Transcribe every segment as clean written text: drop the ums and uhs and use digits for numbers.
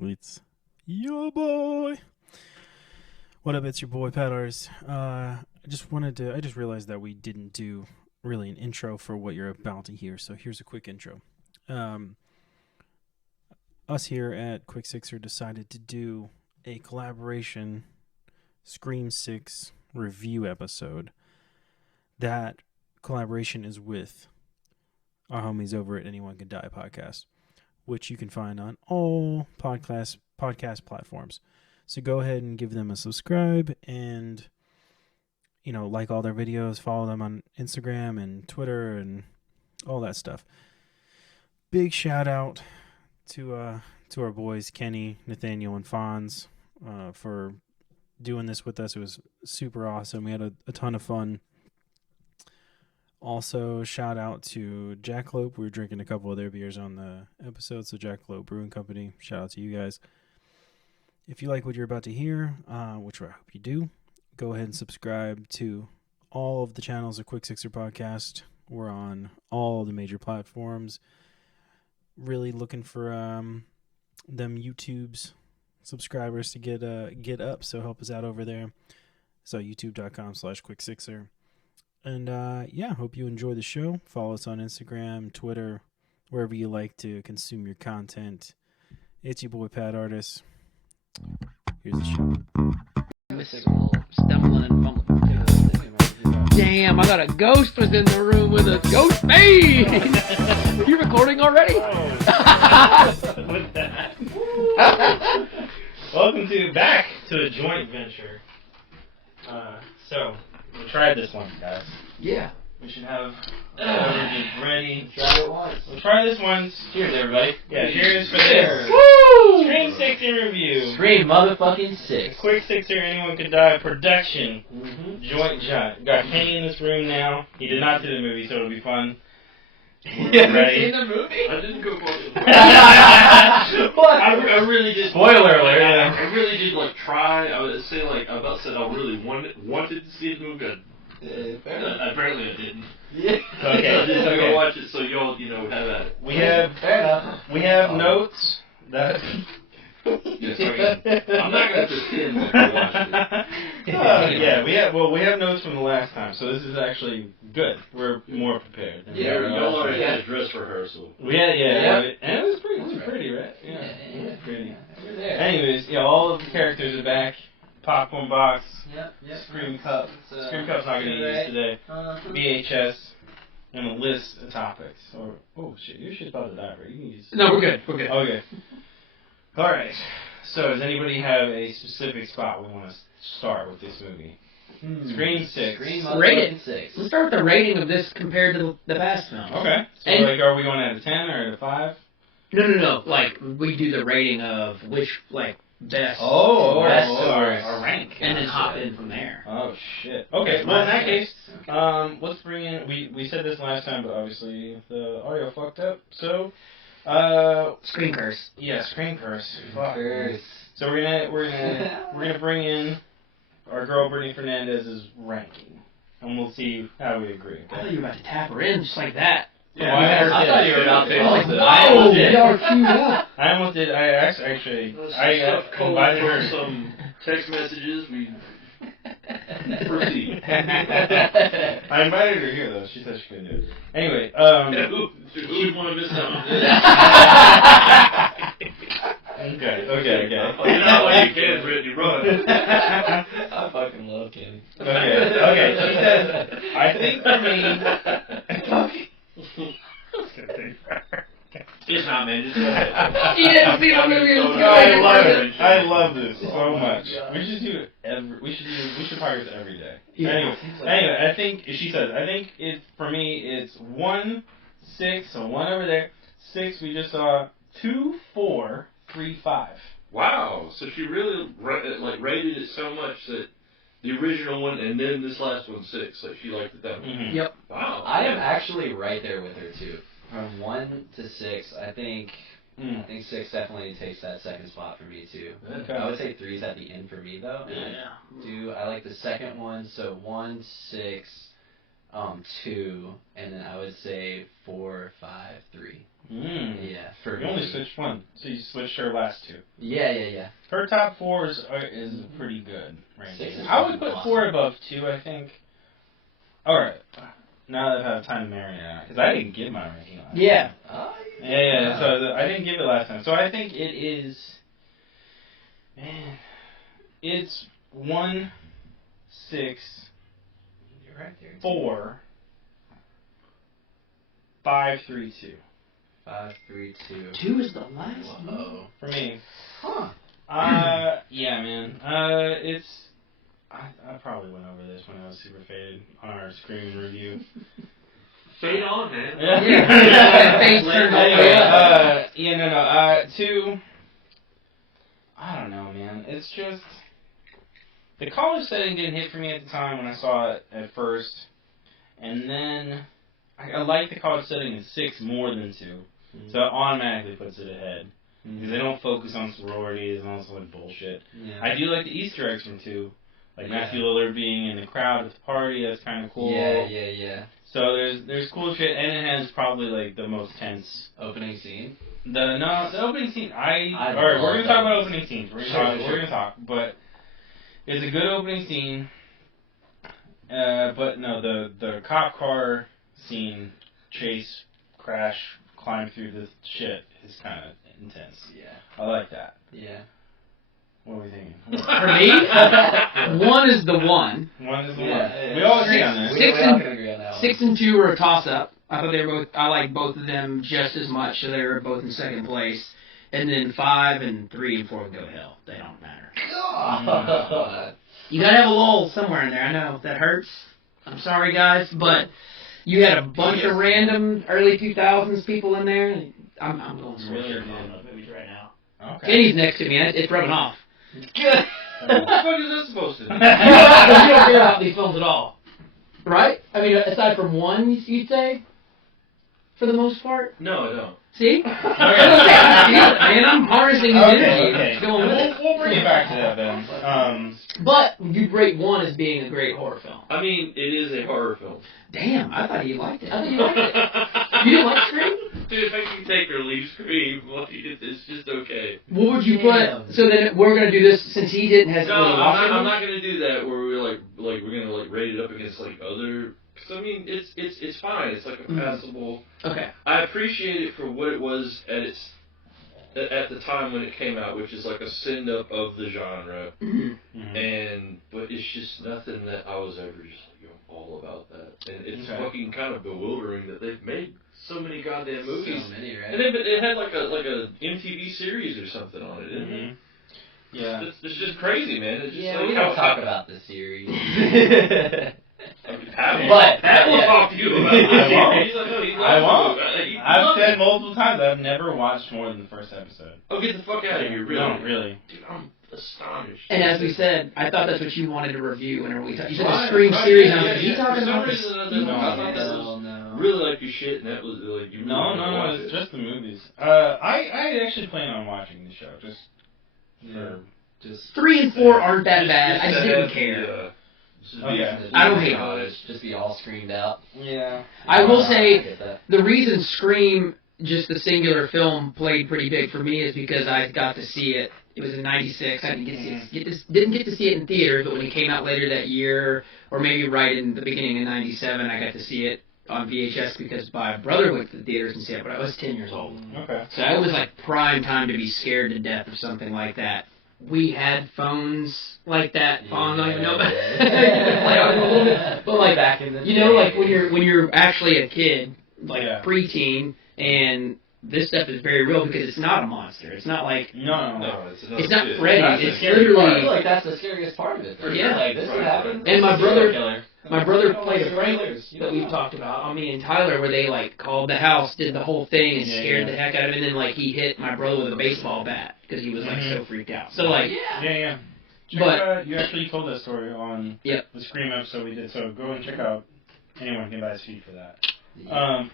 It's your boy. What up? It's your boy Pat Artus. I just realized that we didn't do really an intro for what you're about to hear. So here's a quick intro. Us here at Quick Sixer decided to do a collaboration Scream 6 review episode. That collaboration is with our homies over at Anyone Can Die podcast, which you can find on all podcast platforms. So go ahead and give them a subscribe and, like all their videos, follow them on Instagram and Twitter and all that stuff. Big shout out to our boys Kenny, Nathaniel, and Fonz for doing this with us. It was super awesome. We had a ton of fun. Also, shout out to Jackalope. We were drinking a couple of their beers on the episode, so Jackalope Brewing Company, shout out to you guys. If you like what you're about to hear, which I hope you do, go ahead and subscribe to all of the channels of Quick Sixer Podcast. We're on all the major platforms. Really looking for them YouTube's subscribers to get up, so help us out over there. So youtube.com/QuickSixer. And hope you enjoy the show. Follow us on Instagram, Twitter, wherever you like to consume your content. It's your boy Pat Artus. Here's the show. Stumbling and fumbling. Damn, I got a ghost was in the room with a ghost me. You recording already? With that. Welcome back to a joint venture. So we tried this one, guys. Yeah. We should have everything ready. Try it once. We'll try this once. Cheers, everybody. Yeah, cheers for Cheers. this. Woo! Scream 6 interview. Scream motherfucking 6. Quick Sixer, Anyone Could Die production. Mm-hmm. Joint shot. Got Kenny in this room now. He did not see the movie, so it'll be fun. You haven't seen the movie? I didn't go watch it. I really did. Spoiler alert. I really did try. I would say I about said I really wanted to see the movie. Apparently I didn't. Yeah. Okay. I didn't Okay. go watch it, so y'all have at it. We have notes that. Yes, I'm not gonna pretend like I watched it. We have notes from the last time, so this is actually good. We're more prepared. Y'all already had a dress rehearsal. And it was pretty, right? Yeah, it was pretty. We're there. Anyways, all of the characters are back. Popcorn box, Yep. Scream cup. Scream cup's not gonna use today. VHS, and a list of topics. Oh shit, your shit's about to die, right? You can use. No, we're good. We're good. Okay. All right. So, does anybody have a specific spot we want to start with this movie? Scream 6. Rating 6. Let's start with the rating of this compared to the past film. Okay. So, And- are we going at a 10 or at a 5? No. We do the rating of which, best. Best or rank. And then hop in from there. Oh, shit. Okay, well, in that case, let's bring in... We said this last time, but obviously the audio fucked up, so... Screen curse. Yeah, screen curse. Fuck. Curse. So we're gonna bring in our girl Brittany Fernandez's ranking, and we'll see how we agree. I thought you were about to tap her in just like that. Yeah, I thought you were about to. I was like, I almost whoa, did. y'all queued up. I almost did. I actually invited her. Some text messages. We proceed. I invited her here though. She said she couldn't do it. Anyway, Who would want to miss out on this? Okay. You're not like you can, Brittany. Run. I fucking love Kenny. Okay. She says, I think for me. It's not, man. Just go ahead. You didn't see the movie. I love this so much. We should do it we should practice every day. Yeah. Anyway, I think it's for me it's 1, 6, so 1 over there. 6 we just saw 2, 4, 3, 5. Wow. So she really rated it so much that the original one and then this last one 6. She liked it that much. Mm-hmm. Yep. Wow. I am actually right there with her too. From 1 to 6, I think 6 definitely takes that second spot for me too. Okay. I would say 3's at the end for me though. And I like the second one, so 1, 6, 2, and then I would say 4, 5, 3. Yeah, for You only switched one, so you switched her last 2. Yeah. Her top 4 is pretty good. Right? 6 is I would put awesome. 4 above 2, I think. Alright, now that I've had time to marinate on it, because I didn't give my ranking last time. Yeah. Yeah, so I didn't give it last time. So I think it is, man, it's 1, 6, You're right there. 4, 5, 3, 2. 5, 3, 2. 2 is the last one. Whoa. For me. Huh. Yeah, man. I probably went over this when I was super faded on our Screaming review. Fade on, man. Yeah. Face turned all the way up. Yeah, no. 2, I don't know, man. It's just, the college setting didn't hit for me at the time when I saw it at first. And then, I like the college setting in 6 more than 2. So it automatically puts it ahead. Because they don't focus on sororities and all sorts of bullshit. Yeah. I do like the Easter eggs from 2. Like Yeah. Matthew Lillard being in the crowd at the party, that's kind of cool. Yeah. So there's cool shit, and it has probably like the most tense. Opening scene. The opening scene. Alright, love we're gonna talk that. about opening scenes. We're Sure. gonna talk, but it's a good opening scene. But no, the cop car scene, chase, crash, climb through the shit is kind of intense. Yeah. I like that. Yeah. What are we thinking? For me, 1 is the 1. 1 is the Yeah, one. yeah. We all agree on that. Six we all and- can agree on that 6 and 2 were a toss-up. I thought they were both. I like both of them just as much, so they were both in second place. And then 5 and 3 and 4 would go to hell. They don't matter. one. You gotta have a lull somewhere in there. I know that hurts. I'm sorry, guys, but you had a bunch of random early 2000s people in there. I'm going You for really sure. did. movies right now. Okay. Kenny's next to me. And it's rubbing off. Good. What the fuck is that supposed to do? You don't care about these films at all, right? I mean, aside from 1, you'd say, for the most part. No, I don't. See? I feel it, man. I'm harnessing his energy. Okay. Going with it. We'll bring it back to that then. But you rate 1 as being a great horror film. I mean, it is a horror film. Damn, I thought you liked it. I thought you liked it. You didn't like Scream? Dude, I can take or leave Scream. It's just okay. What would you Damn. put? So then we're gonna do this since he didn't has No, really watched I'm it. not gonna do that where we're we're gonna rate it up against other. Cause I mean, it's fine. It's like a passable. Okay. I appreciate it for what it was at the time when it came out, which is like a send up of the genre. Mm-hmm. But it's just nothing that I was ever just all about that. And it's Okay. fucking kind of bewildering that they've made so many goddamn movies. So many, right? And then it had like a MTV series or something on it, didn't it? Yeah. It's just crazy, man. It's just Yeah, like we don't talk about the series. Pat will talk to you about the series. I won't. He I've loves said it. multiple times I've never watched more than the first episode. Oh, get the fuck out of here, really? No, really. Dude, I'm astonished. And as we said, I thought that's what you wanted to review whenever we talked. You said the Right, Scream right, series, yeah, and I was like, yeah, you talking For some about this? reason, I thought that was No. really like your shit, and that was like you really wanted to No, watch it's it. just the movies. I actually plan on watching the show, just for... Just 3 and 4 aren't that bad. I just didn't care. Okay. I don't hate it. Just be all screamed out. Yeah. I will I say get that. the reason Scream, just the singular film, played pretty big for me is because I got to see it. It was in '96. I didn't didn't get to see it in theaters, but when it came out later that year, or maybe right in the beginning of '97, I got to see it on VHS because my brother went to the theaters and see it, but I was 10 years old. Okay. So it was like prime time to be scared to death of something like that. We had phones like that. Fonz, I don't even know about it. Play on it a little bit. But like Back in the you know, day. like when you're actually a kid, like Yeah. preteen, and this stuff is very real because it's not a monster. It's not like No. No, it's it's not shit. Freddy. That's the It's scary I feel literally. like that's the scariest part of it. Yeah. Like, this would happen. And my Serial brother- killer. My brother You don't played like a serial prank killers. You that don't we've know. talked about on me and Tyler, where they like called the house, did the whole thing, and Yeah, scared yeah. the heck out of him, and then like he hit my brother with a baseball bat because he was like so freaked out. So like, Yeah. But- You actually told that story on Yep. the Scream episode we did, so go and check out. Anyone can buy his feed for that. Yeah.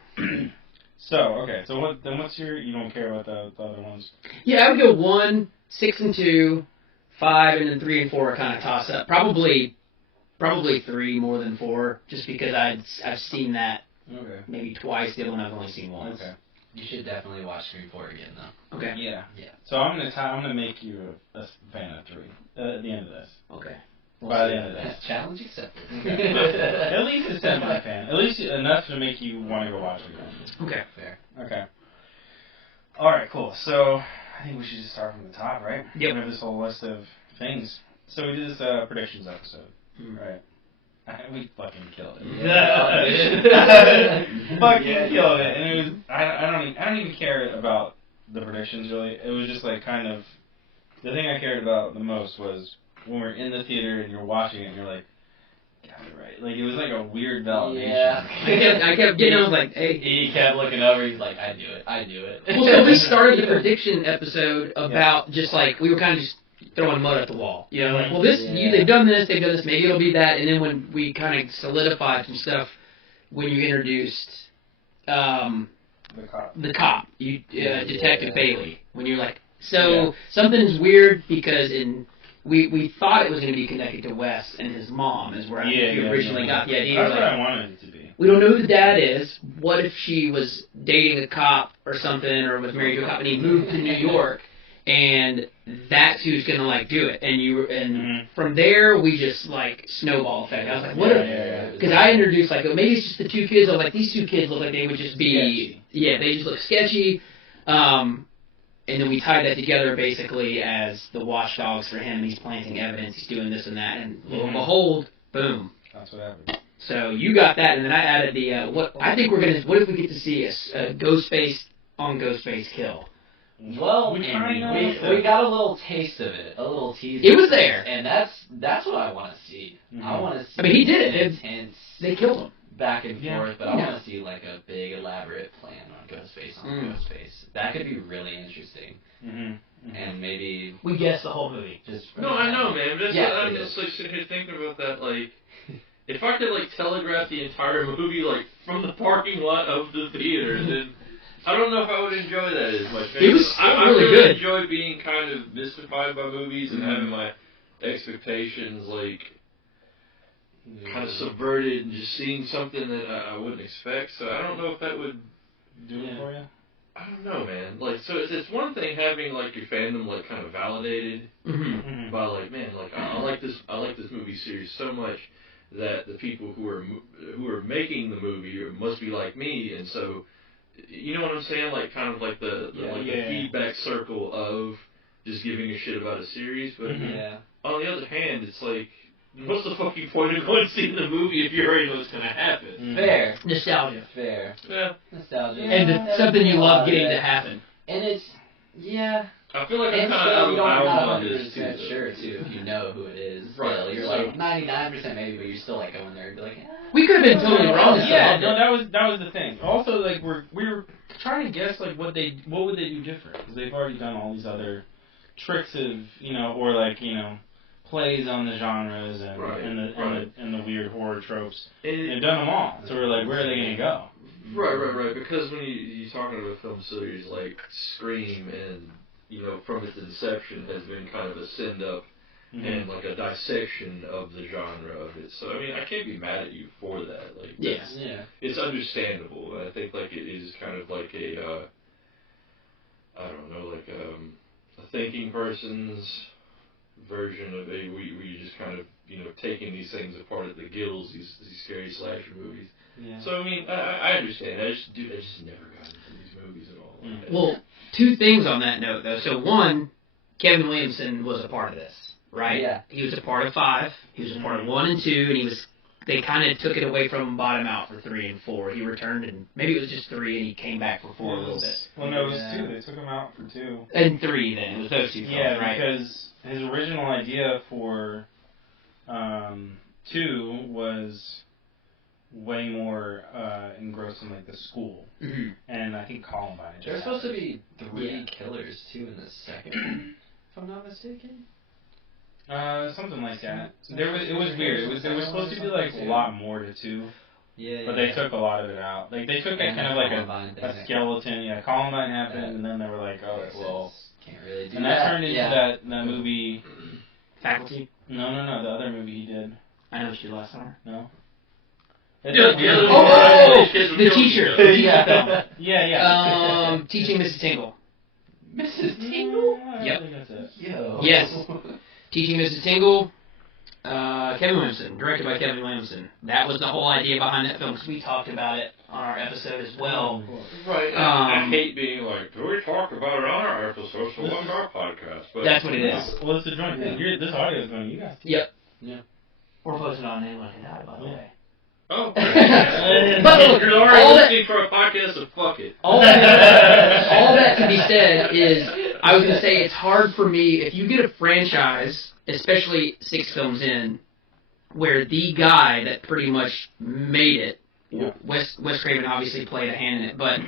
So what's your? You don't care about the other ones? yeah, I would go 1, 6 and 2, 5, and then 3 and 4 are kind of toss up. Probably Probably 3 more than 4, just because I've seen that Okay. maybe twice. The other one I've only seen once. Okay. You should definitely watch Scream 4 again, though. Okay. Yeah. Yeah. So I'm gonna make you a fan of 3 at the end of this. Okay. By the end of this. Challenge accepted. At least a semi-fan. At least enough to make you want to go watch it again. Okay. Fair. Okay. All right. Cool. So I think we should just start from the top, right? Yep. We have this whole list of things. So we did this predictions episode, right? We fucking killed it. Yeah. Fucking killed it, and it was. I don't even care about the predictions really. It was just like kind of the thing I cared about the most was when we're in the theater and you're watching it and you're like, got it right. Like it was like a weird validation. Yeah. I kept getting. I was like, hey. He kept looking over. He's like, I knew it. Well, so we started the prediction episode about just like we were kind of just throwing mud at the wall. You know, like, well, they've done this, maybe it'll be that. And then when we kind of solidified some stuff, when you introduced the cop, Detective Bailey, when you're like, something's weird because we thought it was going to be connected to Wes and his mom is where you originally got the idea. That's like, what I wanted it to be. We don't know who the dad is. What if she was dating a cop or something, or was married to a cop, and he moved to New York, and that's who's gonna like do it? And from there we just like snowball effect. I was like, what? Because I introduced like, maybe it's just the 2 kids. I was like, these 2 kids look like they would just be they just look sketchy. And then we tied that together basically as the watchdogs for him. He's planting evidence. He's doing this and that, and lo and behold, boom. That's what happened. So you got that, and then I added the what I think we're gonna. What if we get to see a Ghostface on Ghostface kill? Well, we got a little taste of it, a little teaser. It was there, and that's what I want to see. I want to see. I mean, he did it. Intense. They killed him back and forth, but I want to see like a big elaborate plan on Ghostface Ghostface. That could be really interesting. And maybe we guess the whole movie. No, I know, man. I'm just like sitting here thinking about that. Like, if I could like telegraph the entire movie like from the parking lot of the theater, then I don't know if I would enjoy that as much. It was I really really good. enjoy being kind of mystified by movies and having my expectations like kind of subverted and just seeing something that I wouldn't expect. So I don't know if that would do it for you. I don't know, man. Like, so it's one thing having like your fandom like kind of validated by like, man, like I like this movie series so much that the people who are making the movie must be like me, and so you know what I'm saying? Like kind of like the feedback circle of just giving a shit about a series. But on the other hand, it's like, what's the fucking point of going to see the movie if you already know what's going to happen? Fair. Nostalgia. Fair. Yeah. Nostalgia. And something you love getting to happen. And it's, I feel like I'm and kind still of you out don't on this 100% sure, too, if you know who it is. Right. Still, you're like 99% maybe, but you're still like going there and be like, we could have been totally wrong. Yeah, no, that was the thing. Also, like we were trying to guess like what would they do different, because they've already done all these other tricks of or like plays on the genres and the weird horror tropes. They've done them all. So we're like, where are they gonna go? Right. Because when you're talking about a film series like Scream, and from its inception has been kind of a send up and like a dissection of the genre of it. So I mean, I can't be mad at you for that. Like, it's understandable. I think like it is kind of like a I don't know, like a thinking person's version of where you just kind of taking these things apart at the gills, these scary slasher movies. Yeah. So I mean, I understand. I just never got into these movies at all. Well, 2 things on that note though. So one, Kevin Williamson was a part of this, right? Yeah. He was a part of 5. He was a part of 1 and 2, and they kind of took it away from him, bought him out for 3 and 4. He returned, and maybe it was just 3, and he came back for 4 a little bit. Well, no, it was 2. They took him out for 2. And 3 then. It was those 2 films, right? Because his original idea for 2 was way more engrossed in like the school, and I think Columbine. There's supposed to be 3 killers too in the second one, if I'm not mistaken. Something like that. It was weird. There was supposed to be like a lot more to 2. But they took a lot of it out. Like they took kind of like a skeleton. Yeah, Columbine happened, and then they were like, oh well, can't really do that. And that turned into that movie. Faculty. No, the other movie he did. I know what you did last summer. No. The teacher. Yeah. Teaching Mrs. Tingle. Mrs. Tingle? Yep. Yo. Yes. Teaching Mrs. Tingle. Kevin Williamson, directed by Kevin Williamson. That was the whole idea behind that film, because we talked about it on our episode as well. Right. I hate being like, we talked about it on our episode, so what's our podcast? But that's what it is. Well, it's a joint thing. This audio is going to you guys. Yep. Yeah. We're posting on Anyone Can Die, by the way. Oh, But look, you're already listening for a podcast, so fuck it. All that to be said is, I was going to say, it's hard for me, if you get a franchise, especially 6 films in, where the guy that pretty much made it, Wes Craven obviously played a hand in it, but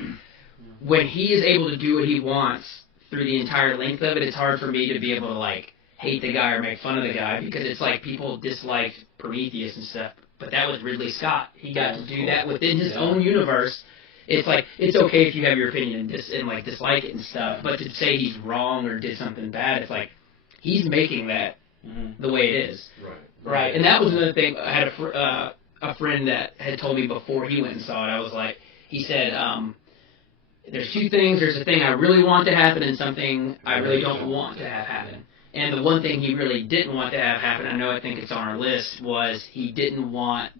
when he is able to do what he wants through the entire length of it, it's hard for me to be able to, like, hate the guy or make fun of the guy, because it's like people disliked Prometheus and stuff. But that was Ridley Scott. He got to do that within his own universe. It's like, it's okay if you have your opinion and like dislike it and stuff, but to say he's wrong or did something bad, it's like, he's making that the way it is. Right. And that was another thing. I had a friend that had told me before he went and saw it. I was like, he said, there's 2 things. There's a thing I really want to happen and something I really don't want to have happen. And the one thing he really didn't want to have happen, I think it's on our list, was he didn't want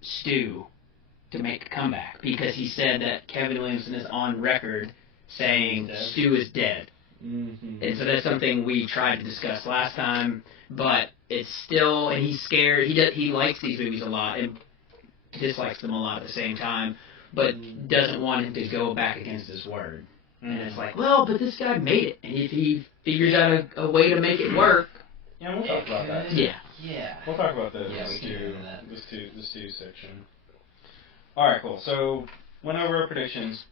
Stu to make a comeback, because he said that Kevin Williamson is on record saying Stu is dead. Mm-hmm. And so that's something we tried to discuss last time, but it's still, and he's scared. He likes these movies a lot and dislikes them a lot at the same time, but doesn't want him to go back against his word. And it's like, well, but this guy made it, and if he figures out a way to make it work, yeah, we'll talk about that. Yeah, we'll talk about this. Yeah, we can do that. This two section. All right, cool. So went over our predictions.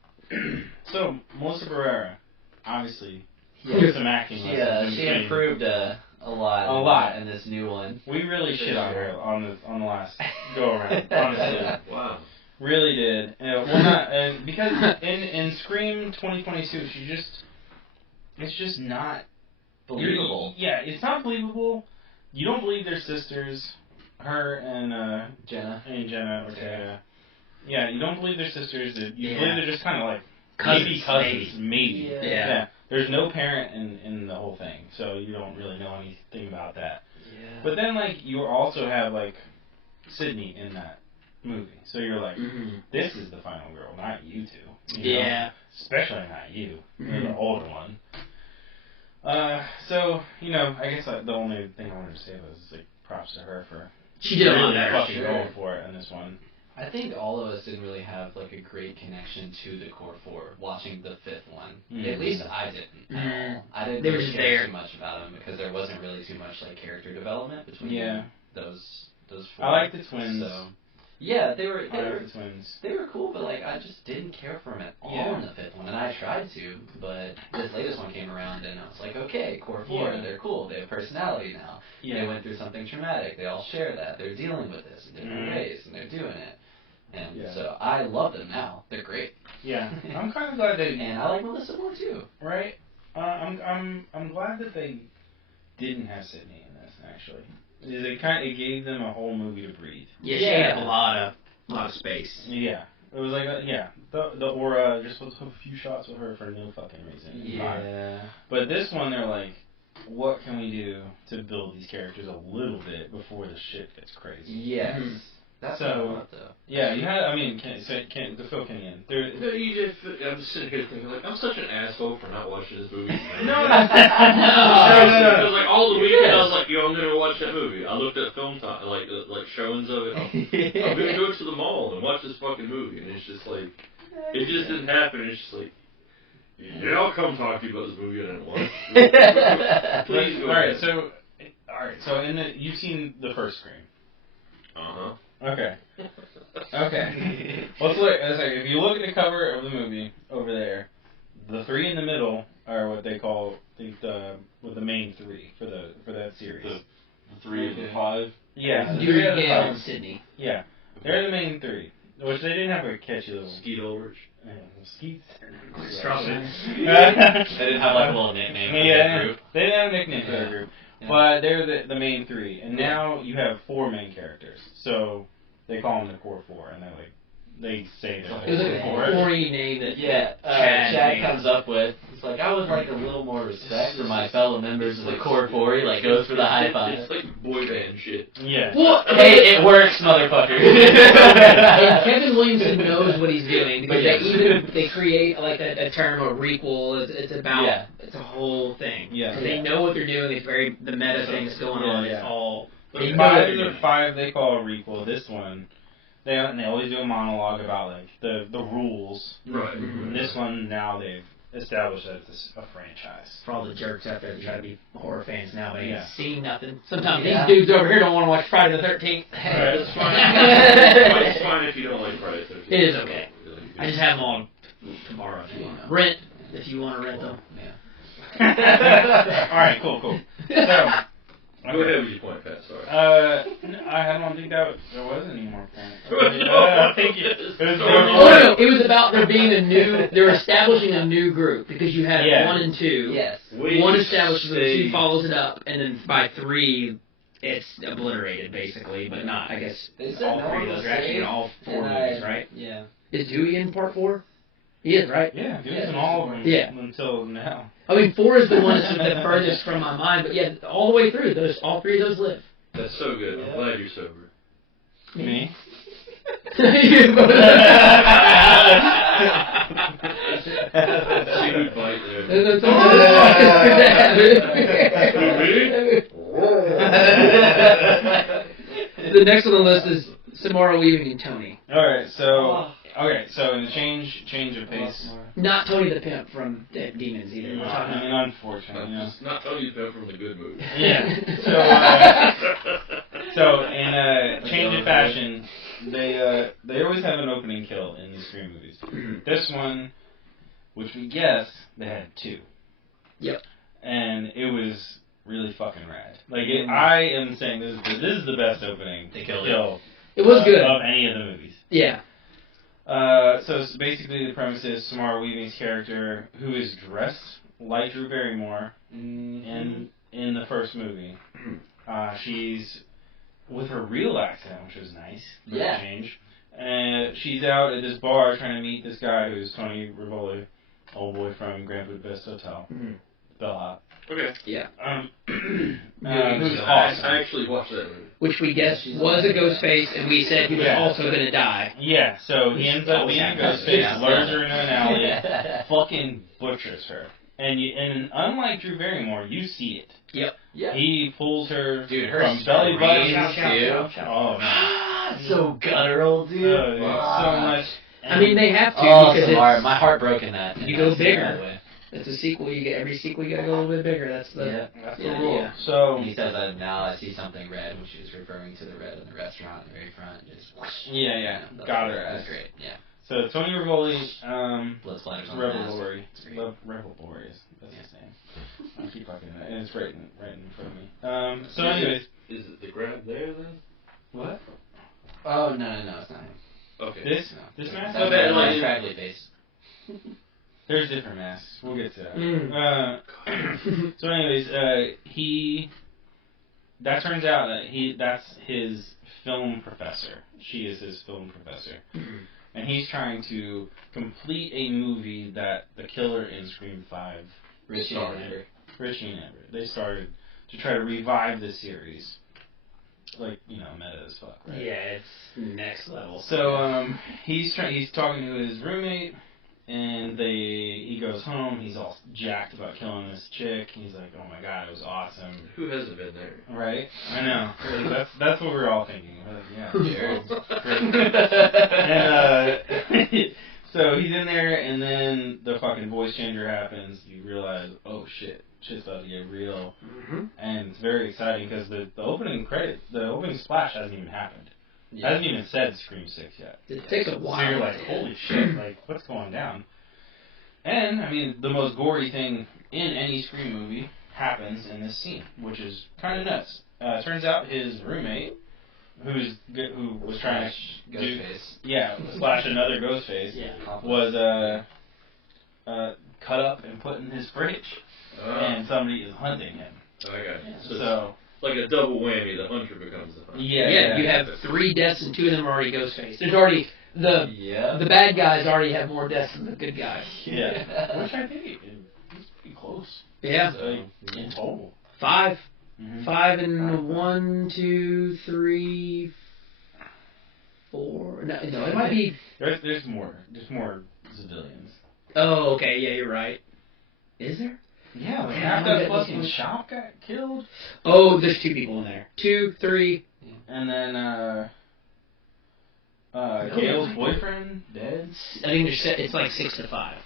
So Melissa Barrera, obviously, did some acting. Yeah, she improved a lot in this new one. We really shit on her on the last go around. Honestly, wow. Really did. And because in Scream 2022, it's just not believable. Yeah, it's not believable. You don't believe they're sisters, her and Jenna Ortega. Yeah, you don't believe they're sisters. You believe they're just kind of like cousins, maybe. Yeah. There's no parent in the whole thing, so you don't really know anything about that. Yeah. But then you also have Sydney in that movie, so you're like, this is the final girl, not you two. You know? Especially not you. You're the older one. So I guess the only thing I wanted to say was props to her for she did a lot better. Fucking going for it in this one. I think all of us didn't really have a great connection to the core 4 watching the 5th one. At least I didn't at all. I didn't really care too much about them because there wasn't really too much character development between those 4. I like the twins. So. Yeah, they were the twins. They were cool, but I just didn't care for them at all in the 5th one, and I tried to, but this latest one came around, and I was like, okay, core 4, they're cool, they have personality now. They went through something traumatic, they all share that, they're dealing with this in different ways, and they're doing it. And so I love them now. They're great. Yeah, I'm kind of glad they. And I like Melissa more too. Right. I'm glad that they didn't have Sydney in this. Actually, it gave them a whole movie to breathe. Yeah, she had a lot of space. Yeah, it was the aura. Just took a few shots with her for no fucking reason. Yeah. But this one, they're like, what can we do to build these characters a little bit before the shit gets crazy? Yes. That's what I want, though. Yeah, you had. I mean, the Phil Kenyon. I'm sitting here thinking, I'm such an asshole for not watching this movie. No. Because all the weekend I was like, I'm gonna watch that movie. I looked at film time, showings of it. I'm gonna go to the mall and watch this fucking movie, and it's just it just didn't happen. It's just I'll come talk to you about this movie I didn't watch. Please go. All right. So you've seen the first Scream. Okay. Let's look. If you look at the cover of the movie over there, the 3 in the middle are what they call the main 3 for that series. The 3 of the 5. Yeah. Gail and Sydney. Yeah, they're the main 3. Which they didn't have a catchy little... Skeet Ulrich. Skeet? Strawberry. They didn't have like a little nickname for their group. They didn't have a nickname for their group. Yeah. But they're the main three. And now you have 4 main characters. So they call them the core 4. And they're like, they say they're It was like a corny name that Chad comes up with. It's like, I would like a little more respect for my fellow members of the core 4. He like goes for the high five. It's like boy band shit. Yeah. Well, hey, it works, motherfucker. And Kevin Williamson knows what he's doing because they create like a term, a requel. It's about it's a whole thing. Yeah. So they know what they're doing. It's very the meta thing that's going on. It's all. The 5 they call a requel. This one. They always do a monologue about like the rules. Right. And this one now they've established that it's a franchise. For all the jerks out there that try to be horror fans now, they ain't Yeah. seen nothing. Sometimes these dudes over here don't want to watch Friday the 13th. Right, it's fine. It's fine if you don't like Friday the 13th. It is okay. I just have them on tomorrow if you want to. Rent, if you want to rent them. Yeah. Alright, cool. So, Go ahead with your point, Pat. Sorry. I don't think there was any more points. I think It was about there being they're establishing a new group because you had 1 and 2. Yes. 1 establishes it, 2 follows it up, and then by 3, it's obliterated basically, but not, I guess, all 3 of those are actually in all 4 movies, right? Yeah. Is Dewey in part 4? He is, right? Yeah, Dewey's in all of them until now. I mean, 4 is the one that's the furthest from my mind, but yeah, all the way through, all 3 of those live. That's so good. I'm glad you're sober. Me? She would bite there. The next on the list is Samara Weaving and Tony. Alright, so in a change of pace. Not Tony the Pimp from Dead Demons either. No, I mean, unfortunately, It's not Tony Pimp from the good movie. Yeah. So in a change of fashion, they always have an opening kill in these Scream movies. This one, which we guess they had 2. Yep. And it was really fucking rad. Like I am saying this is the best opening kill. It was good of any of the movies. Yeah. So basically the premise is Samara Weaving's character, who is dressed like Drew Barrymore in the first movie. She's with her real accent, which was nice. Change. And she's out at this bar trying to meet this guy who's Tony Rivoli, old boy from Grand Budapest Hotel. Bellhop. Okay. Yeah. Who's awesome. I actually watched that movie. Which we guessed was a Ghostface, and we said he was also going to die. Yeah, so he ends up being a Ghostface, lures her into an alley, fucking butchers her. And unlike Drew Barrymore, you see it. Yep. Yeah. He pulls her her from belly button too. Oh man. So guttural, dude. So much. I mean, they have to because Samara, my heart broke in that. You go bigger. It's a sequel. You get every sequel. You gotta go a little bit bigger. That's the rule. Yeah. So and he says that now I see something red, which is referring to the red in the restaurant in the very front. Just whoosh. Got it. That's great. Yeah. So Tony Rivoli, blood splatters on Revelry. Revelry is that's his name. I keep fucking that, and it's right in front of me. So anyways, is it the grab there then? What? Oh no, it's not him. Okay. This mask. That's a nice scraggly face. There's different masks. We'll get to that. So anyways, that turns out that that's his film professor. She is his film professor. And he's trying to complete a movie that the killer in Scream 5 Richie and Amber. They started to try to revive the series. Like, meta as fuck, right? Yeah, it's next level. So, he's talking to his roommate, and he goes home, he's all jacked about killing this chick, he's like, oh my god, it was awesome. Who hasn't been there? Right? I know. That's what we're all thinking. We're like, yeah, great. And, so he's in there, and then the fucking voice changer happens, you realize, oh shit's about to get real. And it's very exciting, because the opening splash hasn't even happened. Yeah. Hasn't even said Scream 6 yet. It takes a while. So you're like, holy shit, like, what's going down? And, I mean, the most gory thing in any Scream movie happens in this scene, which is kind of nuts. Turns out his roommate who was trying to Ghostface. slash another Ghostface, was cut up and put in his fridge, and somebody is hunting him. Okay. So like a double whammy. The hunter becomes the hunter. Yeah, you have 3 deaths and 2 of them are already Ghostface. There's already the bad guys already have more deaths than the good guys. Yeah. Which I think it's pretty close. Yeah. In total. 5. 5 and 1, 2, 3, 4. No, it might be. There's more. There's more civilians. Oh, okay. Yeah, you're right. Is there? Yeah, like half that fucking shop got killed. Oh, there's 2 people in there. 2, 3. And then Gail's boyfriend dead. I think it's like 6 to 5.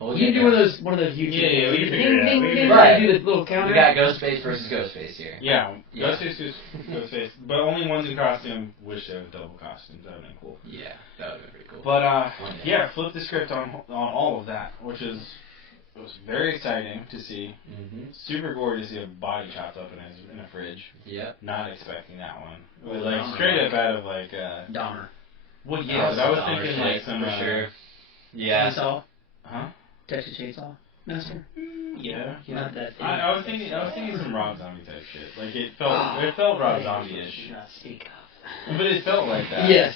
Well, You can do one of those YouTube. Yeah, we can ding, figure it out. ding, We can ding, figure it out. do the little counter. We got Ghostface versus Ghostface here. Yeah. Ghostface. But only one's in costume. Wish they had double costumes. That would have been cool. Yeah, that would have been pretty cool. But flip the script on all of that, which was very exciting to see. Super gory to see a body chopped up in a fridge. Yep. Not expecting that one. It was like straight up out of like Dahmer. Well, yeah, but I was Dahmer thinking shit, like some for sure. Yeah. Chainsaw. Huh? Texas Chainsaw Massacre. Yeah. Not that. I was thinking some Rob Zombie type shit. Like it felt Rob Zombie-ish. Not speak of. But it felt like that. Yes.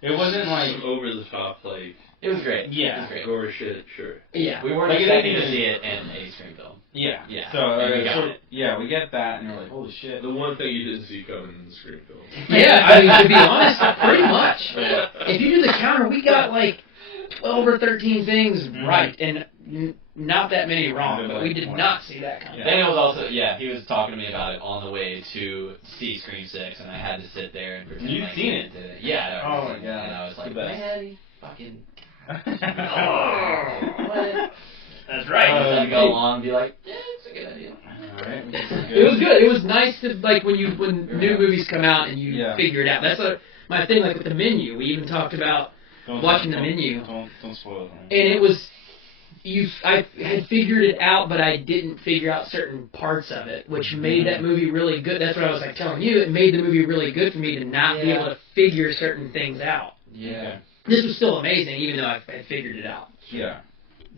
It wasn't like over the top, like It was great. Yeah. It was great. gore shit. Sure. Yeah. We weren't Like, expecting it to didn't see it in a Scream film. Yeah. Yeah. So And we got it. Yeah, we get that, and you're like, holy shit. The one thing you didn't see coming in the Scream film. Yeah, I mean, to be honest, pretty much. If you do the counter, we got like 12 or 13 things right, and not that many wrong, but we did not see that coming. Daniel was also, he was talking to me about it on the way to see Scream 6, and I had to sit there and pretend You'd like seen he it? did it. Yeah. Oh my God. And I was like, The best. man, he fucking... What? That's right. And then go along and be like, yeah, it's a good idea. Alright. It was good. It was nice to, like, when new movies come out and you figure it out. That's my thing, like, with the menu. We even talked about watching the menu. Don't spoil it. And it was... I had figured it out, but I didn't figure out certain parts of it, which made that movie really good. That's what I was like telling you. It made the movie really good for me to not be able to figure certain things out. Yeah. This was still amazing, even though I had figured it out. Yeah.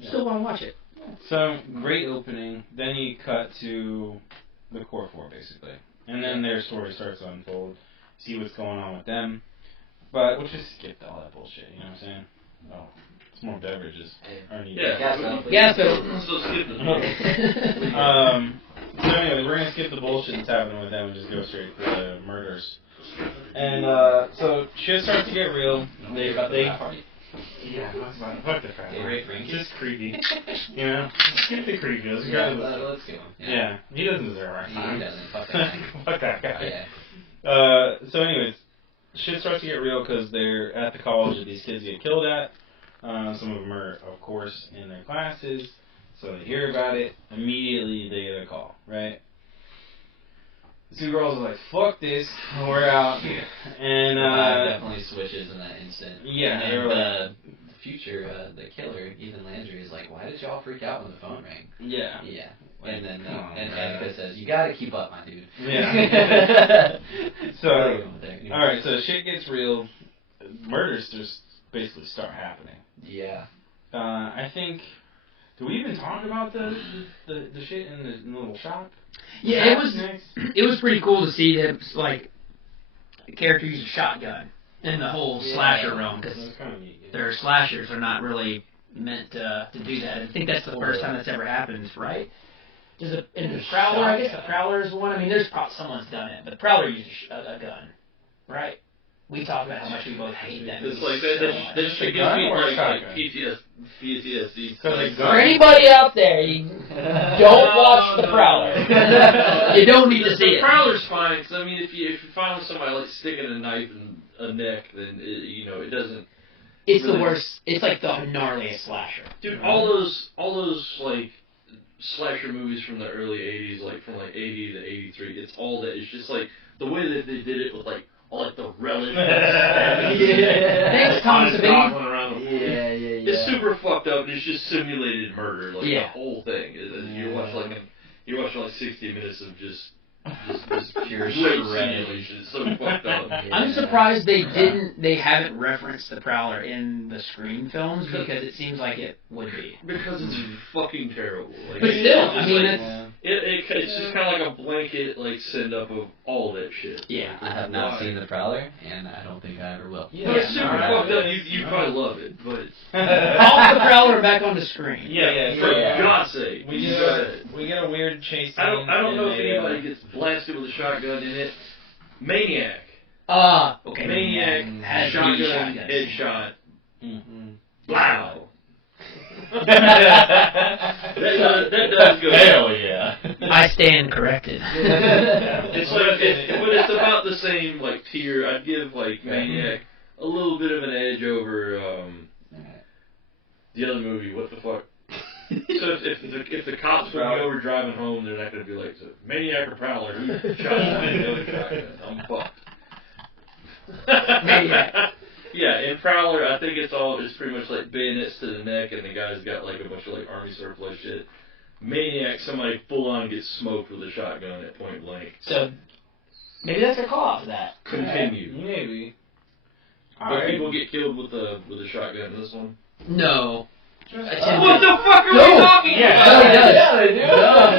Still want to watch it. So, great opening. Then you cut to the core four, basically. And then their story starts to unfold. See what's going on with them. But we'll just skip all that bullshit, you know what I'm saying? Oh. More beverages are needed. Yeah, so skip the So anyway, we're gonna skip the bullshit that's happening with them and just go straight for the murders. And so shit starts to get real. They fuck the crap. It's just creepy. You know? Skip the creepy. Let's go. Let's go. Yeah. He doesn't deserve our time. He doesn't. Fuck that guy. Fuck that guy. Yeah. So anyways, shit starts to get real because they're at the college that these kids get killed at. Some of them are, of course, in their classes, so they hear about it. Immediately, they get a call, right? The two girls are like, fuck this, we're out. And definitely switches in that instant. Yeah, And they were the future, the killer, Ethan Landry, is like, why did y'all freak out when the phone rang? Yeah. Yeah. And then Annika says, you gotta keep up, my dude. Yeah. So, Anyway. alright, so shit gets real. Murders just basically start happening. Yeah. I think... Do we even talk about the shit in the little shop? yeah, it was pretty cool to see them, like, the character use a shotgun in the whole slasher realm, because their slashers are not really meant to do that. I think that's the first time that's ever happened, right? In the Prowler, I guess the Prowler is one. I mean, there's probably someone's done it, but the Prowler used a gun, right? We talked about how much we both hate that movie. It's like so much. that should give me like PTSD. For anybody out there, don't watch the Prowler. You don't need to see it. The Prowler's fine, because I mean, if you find somebody like sticking a knife in a neck, then it doesn't. It's really the worst. It's like the gnarliest slasher. Dude, all those like slasher movies from the early '80s, like from like '80 to '83, it's all that. It's just like the way that they did it with like. All like the relish. Thanks, Tom Savini. Yeah. It's super fucked up. And it's just simulated murder, like the Yeah. whole thing. You watch like 60 minutes of just Just pure shredded. shredded. It's so fucked up. I'm surprised they haven't referenced the Prowler in the Scream films because it seems like it would be. Because it's fucking terrible. Like, But still, I it's mean, like, it's just kind of like a blanket like send up of all that shit. Yeah. I have not seen The Prowler, and I don't think I ever will. But it's super fucked up. You probably love it, but Off the Prowler back on the screen. for God's sake, We get a weird chase scene. I don't know if and anybody gets blasted with a shotgun in it. Maniac. Okay. Maniac has shotgun shotguns. headshot. Mm-hmm. Wow. that does go. Hell yeah. I stand corrected. It's like, but it's about the same like tier. I'd give like Maniac a little bit of an edge over the other movie. What the fuck? So if the cops pull me over driving home, they're not gonna be like, so, Maniac or Prowler, who shot the other shotgun? I'm fucked. Maniac. Yeah, in Prowler, I think it's pretty much like bayonets to the neck, and the guy's got like a bunch of like army surplus shit. Maniac, somebody full on gets smoked with a shotgun at point blank. So maybe that's a call off of that. Continue. Maybe. But people get killed with a shotgun in this one. No. What the fuck are we No. talking Yeah. about? No, he does. Yeah, they do. No,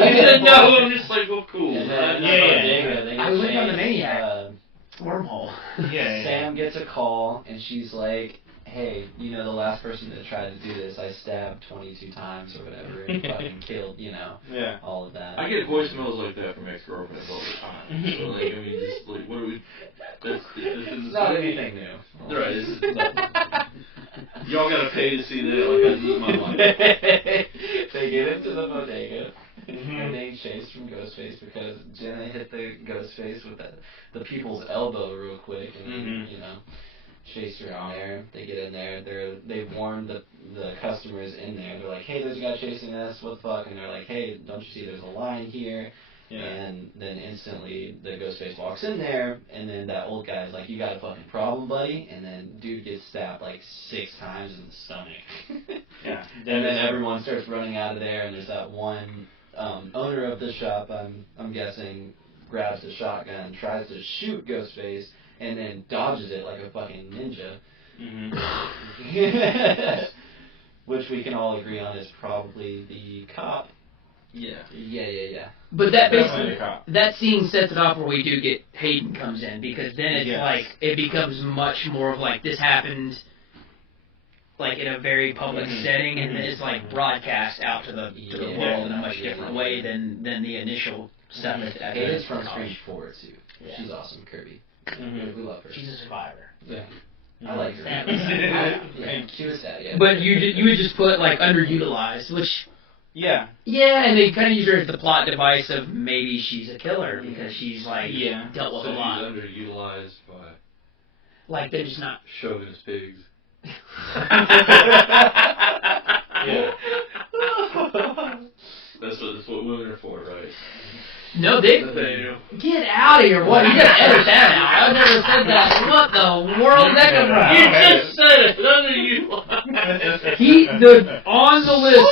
You didn't know. I'm just like, well, cool. And then, Yeah. I went on the Maniac. Wormhole. Yeah. Sam gets a call, and she's like, hey, you know, the last person that tried to do this, I stabbed 22 times or whatever, and fucking killed, you know, all of that. I get voicemails like that from ex-girlfriends all the time. So, like, I mean, just, like, what are we... It's not anything new. Right. Y'all gotta pay to see that, like, I need my money. They get into the bodega, and they chase from Ghostface because Jenna hit the Ghostface with the people's elbow real quick, and you know, chase her in there. They get in there. They've warned the customers in there. They're like, hey, there's a guy chasing us. What the fuck? And they're like, hey, don't you see there's a line here? Yeah. And then instantly the Ghostface walks in there, and then that old guy's like, you got a fucking problem, buddy? And then dude gets stabbed like 6 times in the stomach. Yeah. And then everyone starts running out of there, and there's that one owner of the shop, I'm guessing, grabs the shotgun, tries to shoot Ghostface, and then dodges it like a fucking ninja. Which we can all agree on is probably the cop. Yeah. But that basically, that scene sets it off where we do get Hayden comes in, because then it's like, it becomes much more of like, this happened like in a very public setting, and then it's like broadcast out to the world in a much different way than the initial stuff. Hayden's from Scream 4 too. Yeah. She's awesome, Kirby. We love her. She's a survivor. Yeah. I like her. She was sad, yeah. But you would just put like underutilized, which... Yeah, and they kind of use her as the plot device of maybe she's a killer because she's like dealt with a lot. She's underutilized by... Like they're just not... chauvinist pigs. That's what women are for, right? No, they... Nathaniel. Get out of here. What? You gotta edit that out. I never said that. What the world? That come from? You just said it. Underutilized. On the list,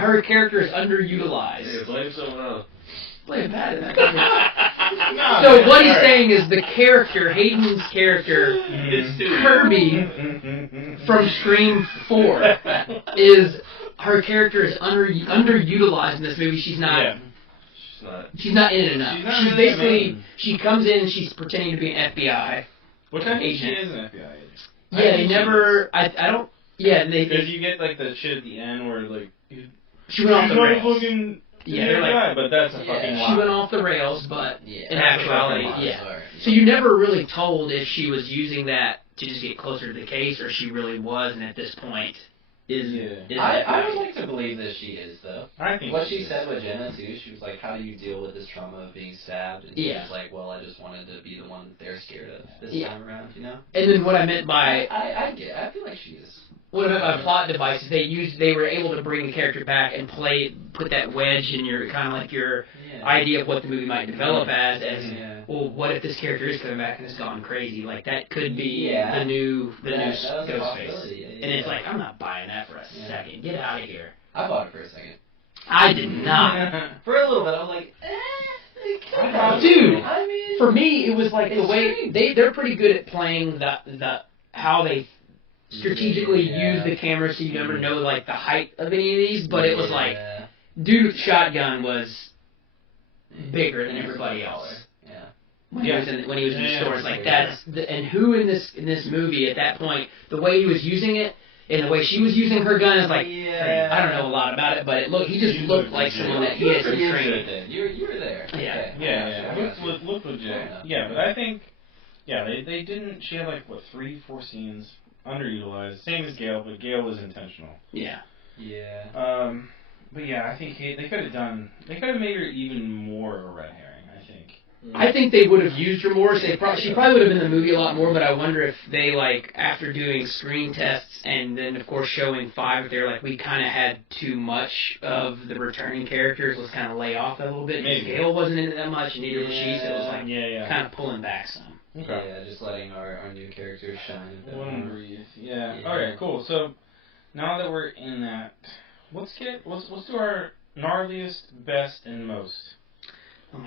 her character is underutilized. Hey, blame someone else. Blame Pat in that. So what he's saying is the character, Hayden's character, Kirby from Scream 4, is her character is underutilized in this movie. She's not. She's not in it enough. She's basically, she comes in and she's pretending to be an FBI. Which I think agent. she is an FBI agent. Yeah, they never. I don't. Yeah, because you get like the shit at the end where like she went off the rails. Fucking, they're like, but that's a fucking lie. She went off the rails, but in actuality, Sorry. So you never really told if she was using that to just get closer to the case, or she really was, and at this point is. I would like to believe that she is, though. I think what she said with Jenna too. She was like, "How do you deal with this trauma of being stabbed?" And she was like, "Well, I just wanted to be the one that they're scared of this time around, you know." And then what I meant by I feel like she is. What I meant by plot device is they were able to bring the character back and put that wedge in your kind of like your idea of what the movie might develop as well, what if this character is coming back and has gone crazy? Like that could be the new Ghostface. And it's like, I'm not buying that for a second. Get out of here. I bought it for a second. I did not. For a little bit, I was like, Dude, I mean, for me, it was like the way Extreme. they're pretty good at playing the how they strategically use the camera, so you never know like the height of any of these. But it was like, dude with the shotgun was bigger than everybody else. Yeah. When he was in the store, it's like and who in this movie at that point, the way he was using it and the way she was using her gun is like, I don't know a lot about it, but he just looked like someone that he had some training. You were there. Yeah. Yeah. Looked legit. Yeah, but I think, they didn't. She had like 3-4 scenes underutilized, same as Gale, but Gale was intentional. Yeah. Yeah. But yeah, I think they could have made her even more of a red herring, I think. I think they would have used her more. She probably would have been in the movie a lot more, but I wonder if they, after doing screen tests and then, of course, showing 5, they're like, we kind of had too much of the returning characters. Let's kind of lay off that a little bit. Maybe. Gale wasn't in it that much, and neither was she, so it was kind of pulling back some. Okay. Yeah, just letting our new characters shine a bit more. Breathe. Yeah. Okay, cool. So, now that we're in that, let's do our gnarliest, best, and most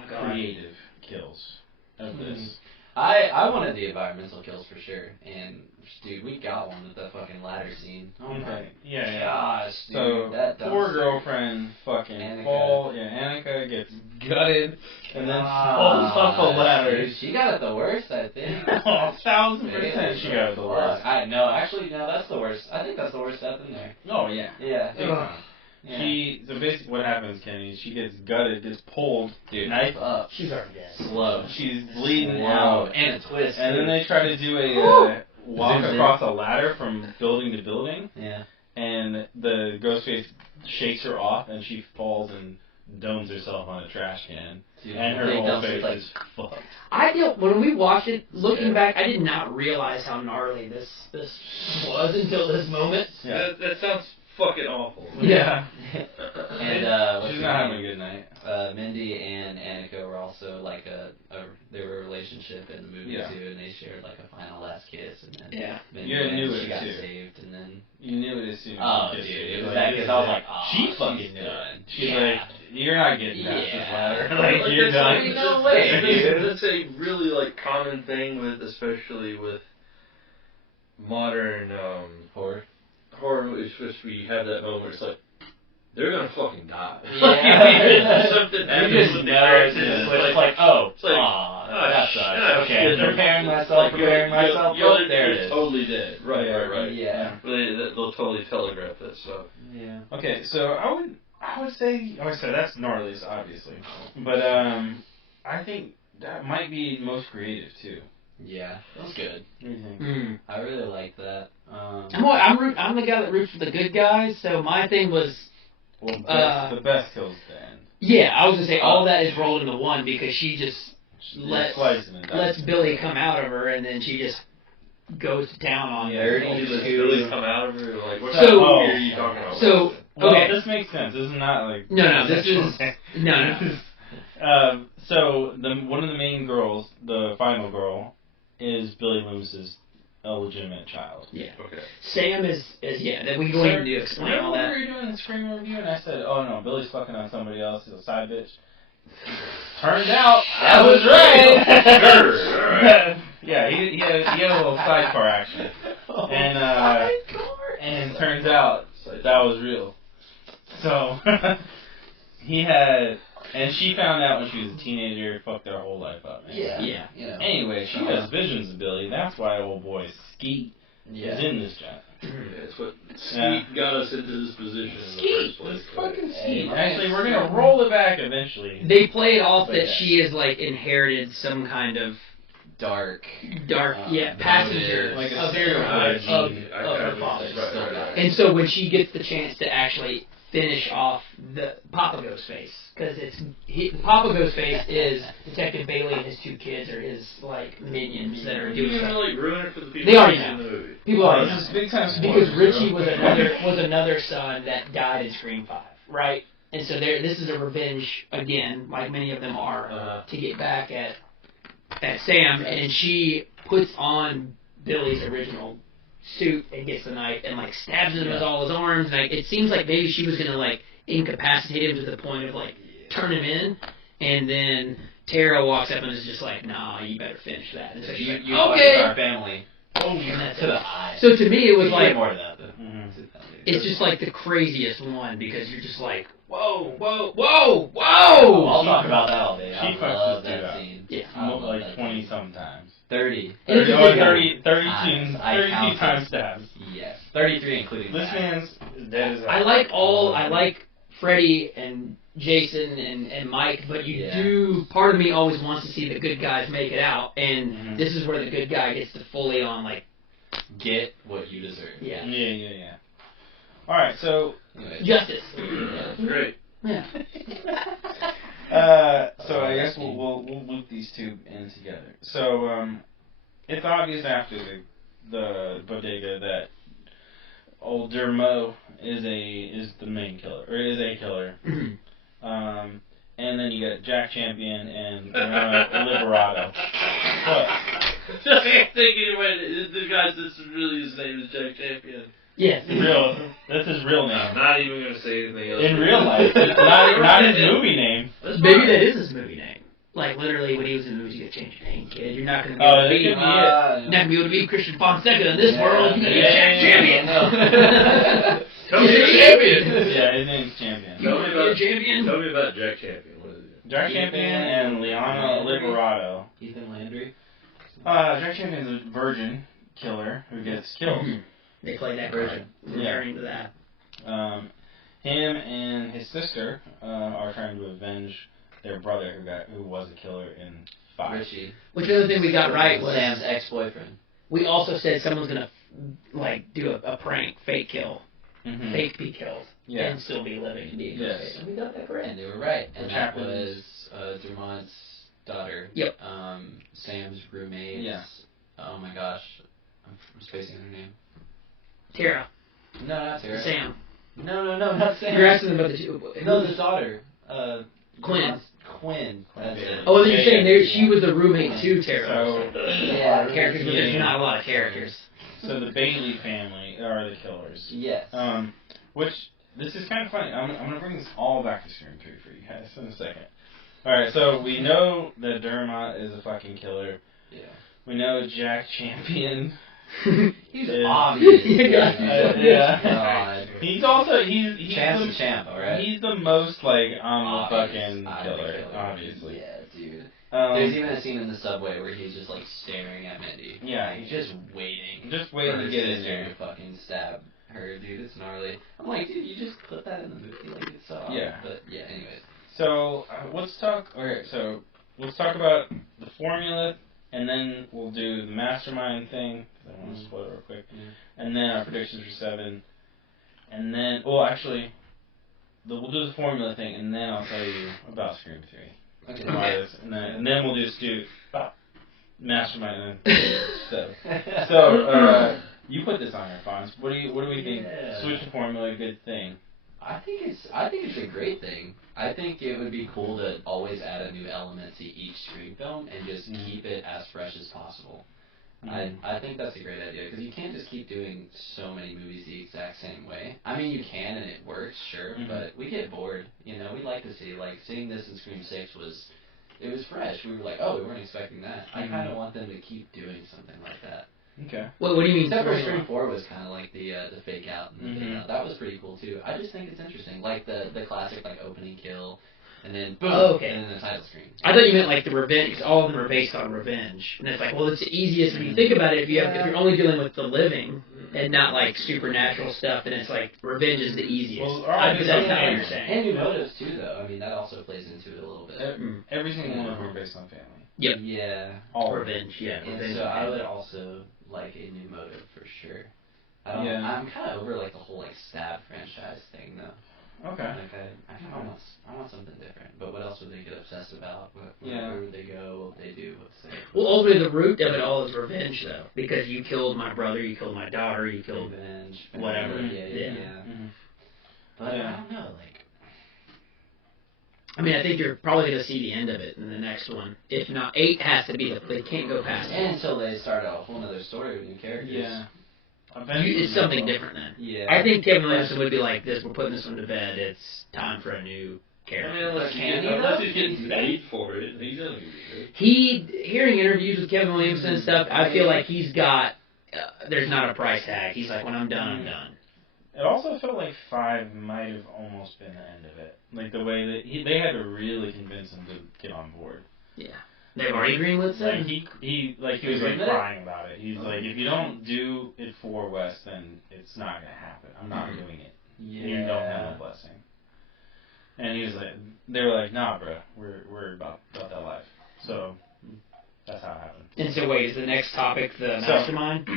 creative kills of this. I wanted the environmental kills for sure, and dude, we got one with that fucking ladder scene. Oh my gosh, dude, so that poor girlfriend fucking Annika gets gutted and then falls off a ladder. Dude, she got it the worst, I think. 1,000% she got it the worst. No, that's the worst. I think that's the worst death in there. Oh yeah. Yeah. Yeah. So basically what happens, Kenny, she gets gutted, gets pulled, knife up. She's already dead. Slow. She's bleeding out. And a twist. And then they try to do a walk across a ladder from building to building. Yeah. And the Ghostface shakes her off and she falls and domes herself on a trash can. Dude, and her whole face is fucked. When we watched it, looking back, I did not realize how gnarly this was until this moment. Yeah. That sounds fucking awful. Yeah. And she's not having a good night. Mindy and Annika were also they were a relationship in the movie too, and they shared a final last kiss, and then Mindy knew it she got too. saved, and then you knew it as soon as you kissed her. It was that because I was like, she fucking done. She's like, you're not getting past this ladder. Like you're done. No way, dude. That's a really common thing especially with modern horror movies. We have that moment where it's like, they're gonna fucking die. Yeah. Something happens just with the know characters. it's like, oh, it's like, that sucks. Okay, preparing myself. There it is. Totally dead. Right. Yeah. They'll totally telegraph that stuff. Yeah. Okay, so I would say that's gnarliest, obviously, but I think that might be most creative too. Yeah, that was good. What do you think? I really liked that. I'm the guy that roots for the good guys, so my thing was. Well, the best kills the end. Yeah, I was gonna say all that is rolled into one because she just lets Billy come out of her, and then she just goes to town on her. Does Billy come out of her? Like, what kind of movie are you talking about? So this makes sense. This is not like no. This is no. So one of the main girls, the final girl, is Billy Loomis's illegitimate child. Yeah. Okay. Sam is that we going to explain all that. Remember we were doing the Scream review and I said, oh no, Billy's fucking on somebody else, he's a side bitch. Turns out that was right. Yeah, he had a little sidecar action. And turns out that was real. So and she found out when she was a teenager, fucked their whole life up, man. Yeah. You know. Anyway, she has visions of Billy. That's why old boy Skeet is in this job. That's what Skeet got us into this position in the first place. Fucking Skeet. Actually, we're gonna roll it back eventually. They play it off that she has inherited some kind of dark passenger like of her father. Right. And so when she gets the chance to actually finish off the Papa Ghostface, because Papa Ghostface is Detective Bailey and his 2 kids are his minions that are doing stuff. Really ruin it for the people They already in know. the movie. People already know. Big time Because Richie was another son that died in Scream 5, right? And so this is a revenge again, like many of them are, to get back at Sam, and she puts on Billy's original suit and gets the knife and stabs him with all his arms. And it seems like maybe she was gonna incapacitate him to the point of turn him in, and then Tara walks up and is just like, "Nah, you better finish that." And so she's like, you "Okay." our family. Oh, and that's to the eye. So to me, it was We like get more to that though. it's just like the craziest one because you're just like, "Whoa, whoa, whoa, whoa!" I'll talk about that all day. She I love fucks this dude that up. scene. Yeah. I love Like that 20 scene. sometimes. 30. 32 I counted. times stabs. Yes. 33 including This that. man's dead as hell. I like Freddy and Jason and Mike, but part of me always wants to see the good guys make it out, and this is where the good guy gets to fully on, like, get what you deserve. Yeah. Yeah. Alright, so... Anyway. Justice. That's great. Yeah. So I guess we'll loop these two in together. So, it's obvious after the bodega that old Dermot is the main killer, or is a killer. And then you got Jack Champion and Liberato. What? I'm thinking about it. The guy's really his name is Jack Champion. Yes. That's his real name. I'm not even going to say anything else. In real life. It's not his movie name. Maybe that is his movie name. Like, literally, when he was in the movies, you gotta change your name, kid. You're not gonna be able to be, not gonna be able to be Christian Fonseca in this world. You gotta be Jack Champion. Tell me about Champion. Yeah, his name's Champion. Tell me about Jack Jack Champion. What is it? Jack Champion and Liana Liberato. Ethan Landry. Jack Champion is a virgin killer who gets killed. They play that version. Referring to that. Him and his sister are trying to avenge their brother who was a killer in 5. Richie. Which other thing we got right was Sam's ex-boyfriend. we also said someone's gonna do a prank, fake kill, fake be killed, and still be living and be a ghost. Yes. And we got that correct. And they were right. And Which that happens- was Dermot's daughter. Yep. Sam's roommate. Yeah. Oh my gosh. I'm spacing on her name. Tara. No, not Tara. Sam. No, not Sam. You're asking about the two. No, the daughter. Quinn. Quinn. That's it. Oh, then you're saying she was the roommate to Tara. So, Yeah. Characters, but there's not a lot of characters. so the Bailey family are the killers. Yes. Which, this is kind of funny. I'm going to bring this all back to Scream 3 for you guys in a second. Alright, so we know that Dermot is a fucking killer. Yeah. We know Jack Champion. He's obvious. Yeah. God. He's also, he's Champ the, to champ, alright? he's the most, like, I'm the Obvious. fucking I'm the killer, killer. obviously. Yeah, dude. There's even a scene in the subway where he's just like staring at Mindy. Yeah. He's just waiting. Just waiting for to his get in sister there. to fucking stab her, dude. It's gnarly. I'm like, dude, you just put that in the movie, like it's so obvious. Yeah. But yeah, anyways. So, let's talk about the formula, and then we'll do the mastermind thing, because I want to spoil it real quick, and then our predictions for 7, and then, well, actually, we'll do the formula thing, and then I'll tell you about Scream 3. Okay. And then we'll just do mastermind and then So, you put this on here, Fonz. What do we think? Switch the formula, good thing. I think it's a great thing. I think it would be cool to always add a new element to each Scream film and just keep it as fresh as possible. I think that's a great idea, because you can't just keep doing so many movies the exact same way. I mean, you can and it works, sure, but we get bored. You know, we like to see, like, seeing this in Scream 6 was fresh. We were like, oh, we weren't expecting that. I kind of want them to keep doing something like that. Okay. What do you mean? Except for Scream 4 was kind of like the fake out and the fake out. That was pretty cool too. I just think it's interesting, like the classic like opening kill, and then boom, and then the title screen. I thought you meant like the revenge. All of them are based on revenge, and it's like, well, it's the easiest when you think about it. If you're only dealing with the living and not like supernatural stuff, then it's like revenge is the easiest. Well, Because that's not what you're saying. And new motives too, though. I mean, that also plays into it a little bit. Every single one of them are based on family. Yep. Yeah. All Revenge. Yeah. And Revenge. so I would also like a new motive for sure. I'm kind of over like the whole like stab franchise thing though. Okay. Like I want something different. But what else would they get obsessed about? Where would they go? What would they do? What's their Well, ultimately, the root of it all is revenge, though, because you killed my brother, you killed my daughter, you killed revenge? whatever. Yeah. But I don't know, like. I mean, I think you're probably going to see the end of it in the next one. If not, 8 has to be they can't go past it. And until they start a whole other story with new characters. Yeah. It's something different then. Yeah. I think Kevin Williamson would be like this, we're putting this one to bed, it's time for a new character. I mean, unless he's getting paid for it, he's gonna be good. Hearing interviews with Kevin Williamson and stuff, I feel like he's got, there's not a price tag. He's like, when I'm done, I'm done. It also felt like 5 might have almost been the end of it. Like the way that they had to really convince him to get on board. Yeah. They've already greenlit Like him? he was like crying about it. He's like, if you don't do it for Wes, then it's not gonna happen. I'm not doing it. Yeah. You don't have a blessing. And he was like, they were like, nah, bro, we're about that life. So that's how it happened. And so wait, is the next topic the mastermind?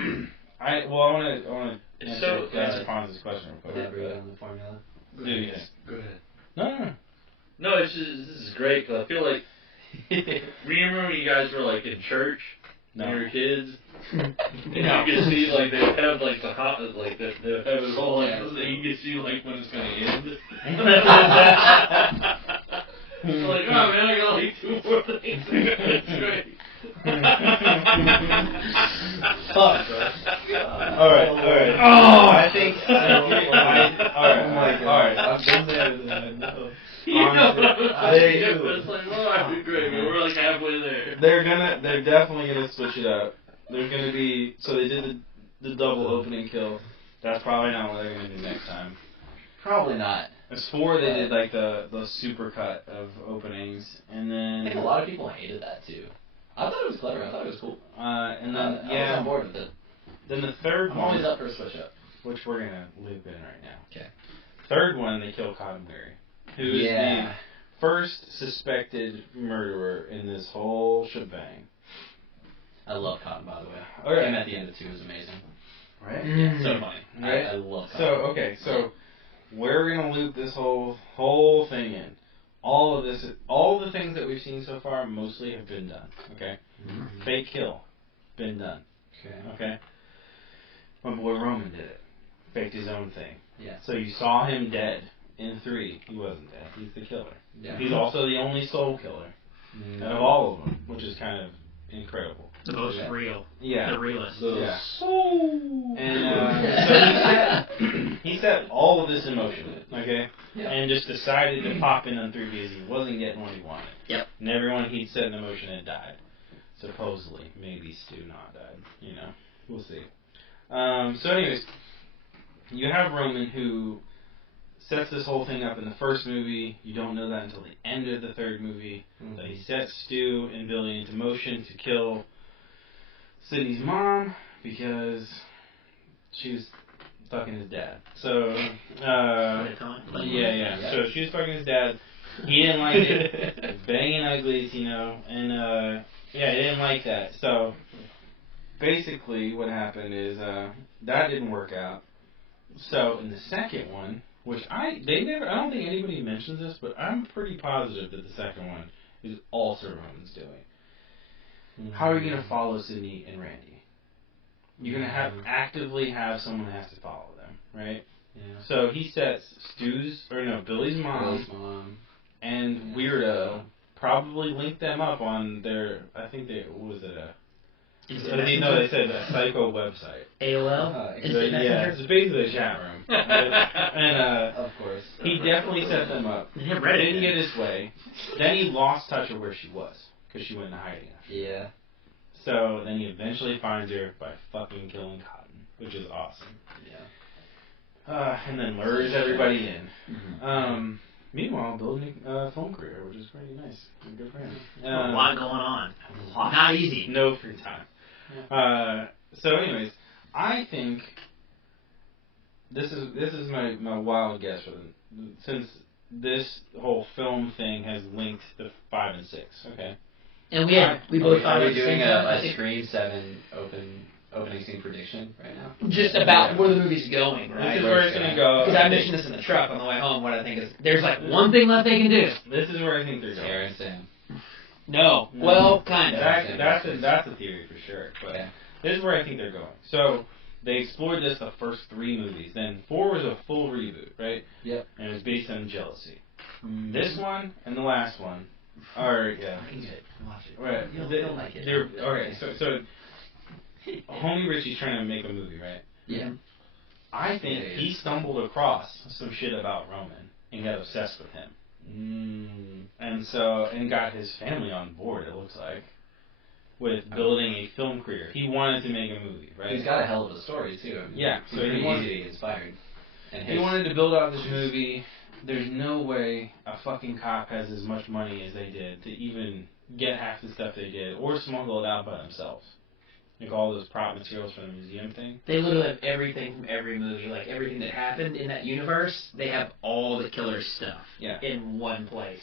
I want to answer Fonz's question real quick. Elaborate on the formula. Do you? Go ahead. No. No, it's just, this is great, because I feel like, remember when you guys were, like, in church, when you were kids? And you could see, like, they would have, like, they'd have it all, like, so that you could see, like, when it's going to end. It's like, oh, man, I got, like, 2 more things. That's great. Fuck, bro. Alright. Oh, I think. Alright. I've been there. No. It's like, oh, that'd be great, man. We're like halfway there. They're definitely gonna switch it up. They're gonna be, so they did the double opening kill. That's probably not what they're gonna do next time. Probably not. As 4, they did like the super cut of openings, and then I think a lot of people hated that too. I thought it was clever. I thought it was cool. And then I was on board with it. Then the third I'm one, always up for a switch up. which we're gonna loop in right now. Okay. Third one, they kill Cottonberry, who is the first suspected murderer in this whole shebang. I love Cotton, by the way. Okay. Him at the end of 2 is amazing. Right? Yeah, so funny. Right? I love Cotton. So okay, so we're gonna loop this whole thing in. All the things that we've seen so far mostly have been done. Okay, fake kill, been done. Okay. My boy Roman did it. Faked his own thing. Yeah. So you saw him dead in 3. He wasn't dead. He's the killer. Yeah. He's also the only soul killer out of all of them, which is kind of incredible. The most real. Yeah. The realest. Yeah. And so he set all of this in motion, okay? Yeah. And just decided to pop in on 3 because he wasn't getting what he wanted. Yep. And everyone he'd set in motion had died. Supposedly. Maybe Stu not died. You know. We'll see. So anyways, you have Roman who sets this whole thing up in the first movie. You don't know that until the end of the 3rd movie. So he sets Stu and Billy into motion to kill Sydney's mom because she was fucking his dad. So, yeah. So she was fucking his dad. He didn't like it. Banging uglies, you know. And, he didn't like that. So, basically what happened is that didn't work out. So, in the second one, which I don't think anybody mentions this, but I'm pretty positive that the second one is also Roman's doing. How are you going to follow Sydney and Randy? You're going to actively have someone that has to follow them, right? Yeah. So he sets Billy's mom and Weirdo probably linked them up on their, I think they, what was it, they said a psycho website. AOL? Yeah, it's basically a chat room. And of course. he definitely set them up. Didn't get his way. Then he lost touch of where she was because she went into hiding after. Yeah. So then he eventually finds her by fucking killing Cotton, which is awesome. Yeah. And then lures everybody in. Meanwhile, building a film career, which is pretty nice. Good for him. A lot going on. Not easy. No free time. So anyways, I think this is my wild guess for them, since this whole film thing has linked the 5 and 6. Okay. And we both thought are it we was doing a Scream 7 opening scene prediction right now? Just about where the movie's going, right? This is where it's gonna go. Because I mentioned this in the truck on the way home. What I think is there's like one thing left they can do. This is where I think they're going. Sarah and Sam. No. Well, kind of. That's a theory for sure. But this is where I think they're going. So they explored this the first 3 movies. Then 4 was a full reboot, right? Yep. And it was based on jealousy. This one and the last one are Fucking good. Watch it. Right. You'll like it. Okay. So homie Richie's trying to make a movie, right? Yeah. I think he stumbled across some shit about Roman and got obsessed with him. And got his family on board, it looks like, with building a film career. He wanted to make a movie, right? He's got a hell of a story, too. I mean, Yeah, so pretty he wanted easy to get inspired. And he wanted to build out this movie. There's no way a fucking cop has as much money as they did to even get half the stuff they did, or smuggle it out by themselves. Like all those prop materials from the museum thing. They literally have everything from every movie, like everything that happened in that universe. They have all the killer stuff in one place.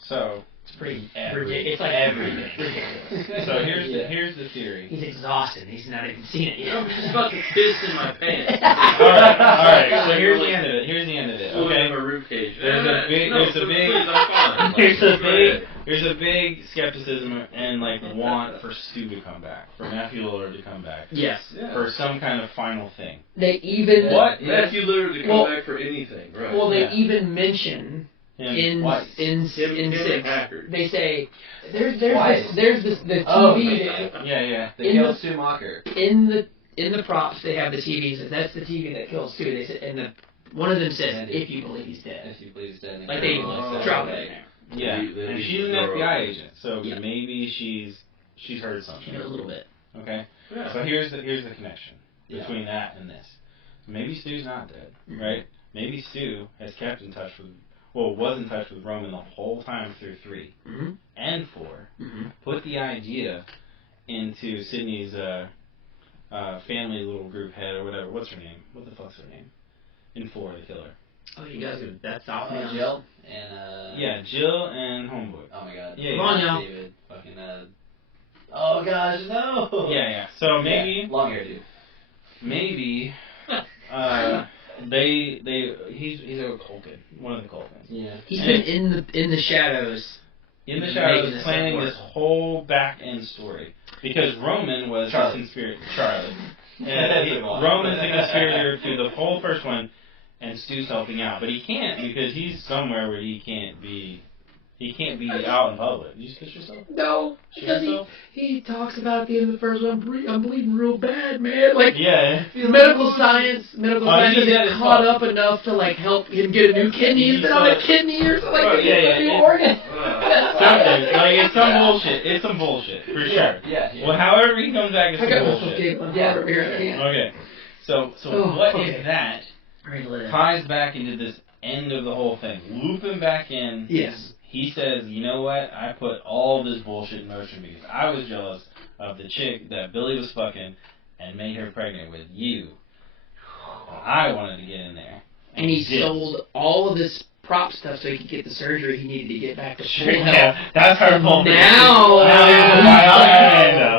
So it's pretty ridiculous. It's like everything. Ridiculous. So here's the theory. He's exhausted. He's not even seen it yet. I'm just fucking pissed in my pants. all right. So here's the end of it. Okay. A roof cage. There's a big skepticism and like want for Stu to come back, for Matthew Lillard to come back. Yes. For some kind of final thing. They even Matthew Lillard to come back for anything, right? Well, they even mention him in 6. They say there's the TV. They killed Stu Macher. In the props they have the TVs. That's the TV that kills Stu. They said, and one of them says, "If you believe he's dead." If you believe he's dead. Like they drop it in there. Yeah, and she's an FBI agent, so maybe she's heard something. She knows a little bit. Okay. Yeah. So here's the connection between that and this. So maybe Stu's not dead, right? Maybe Stu has kept in touch with. Was in touch with Roman the whole time through 3 and 4. Put the idea into Sydney's family little group head or whatever. What's her name? What the fuck's her name? In 4, the killer. Oh, you guys are that's off me. Jill and Jill and Homeboy. Oh my God. Yeah. Come on, y'all. David. Fucking oh gosh, no. Yeah. So maybe long hair dude. Maybe he's a Culkin, one of the Culkins. Yeah. He's been in the shadows. In the shadows, planning this whole back end story because Roman was a conspirator. Charlie. Roman's a conspirator through the whole first one, and Stu's helping out, but he can't because he's somewhere where he can't be out in public. Did you just kiss yourself? No, because he talks about at the end of the first one, I'm bleeding real bad, man. Like, medical science is caught up enough to like help him get a new kidney instead of a kidney or something like a new organ. Something. Like, it's some bullshit. It's some bullshit, for sure. Yeah. Well, however he comes back, it's some bullshit. Okay. So what if that ties back into this end of the whole thing? Loop him back in. Yes. He says, you know what? I put all this bullshit in motion because I was jealous of the chick that Billy was fucking and made her pregnant with you. I wanted to get in there. And he sold all of this prop stuff so he could get the surgery he needed to get back to full health. Yeah, that's her fault. Now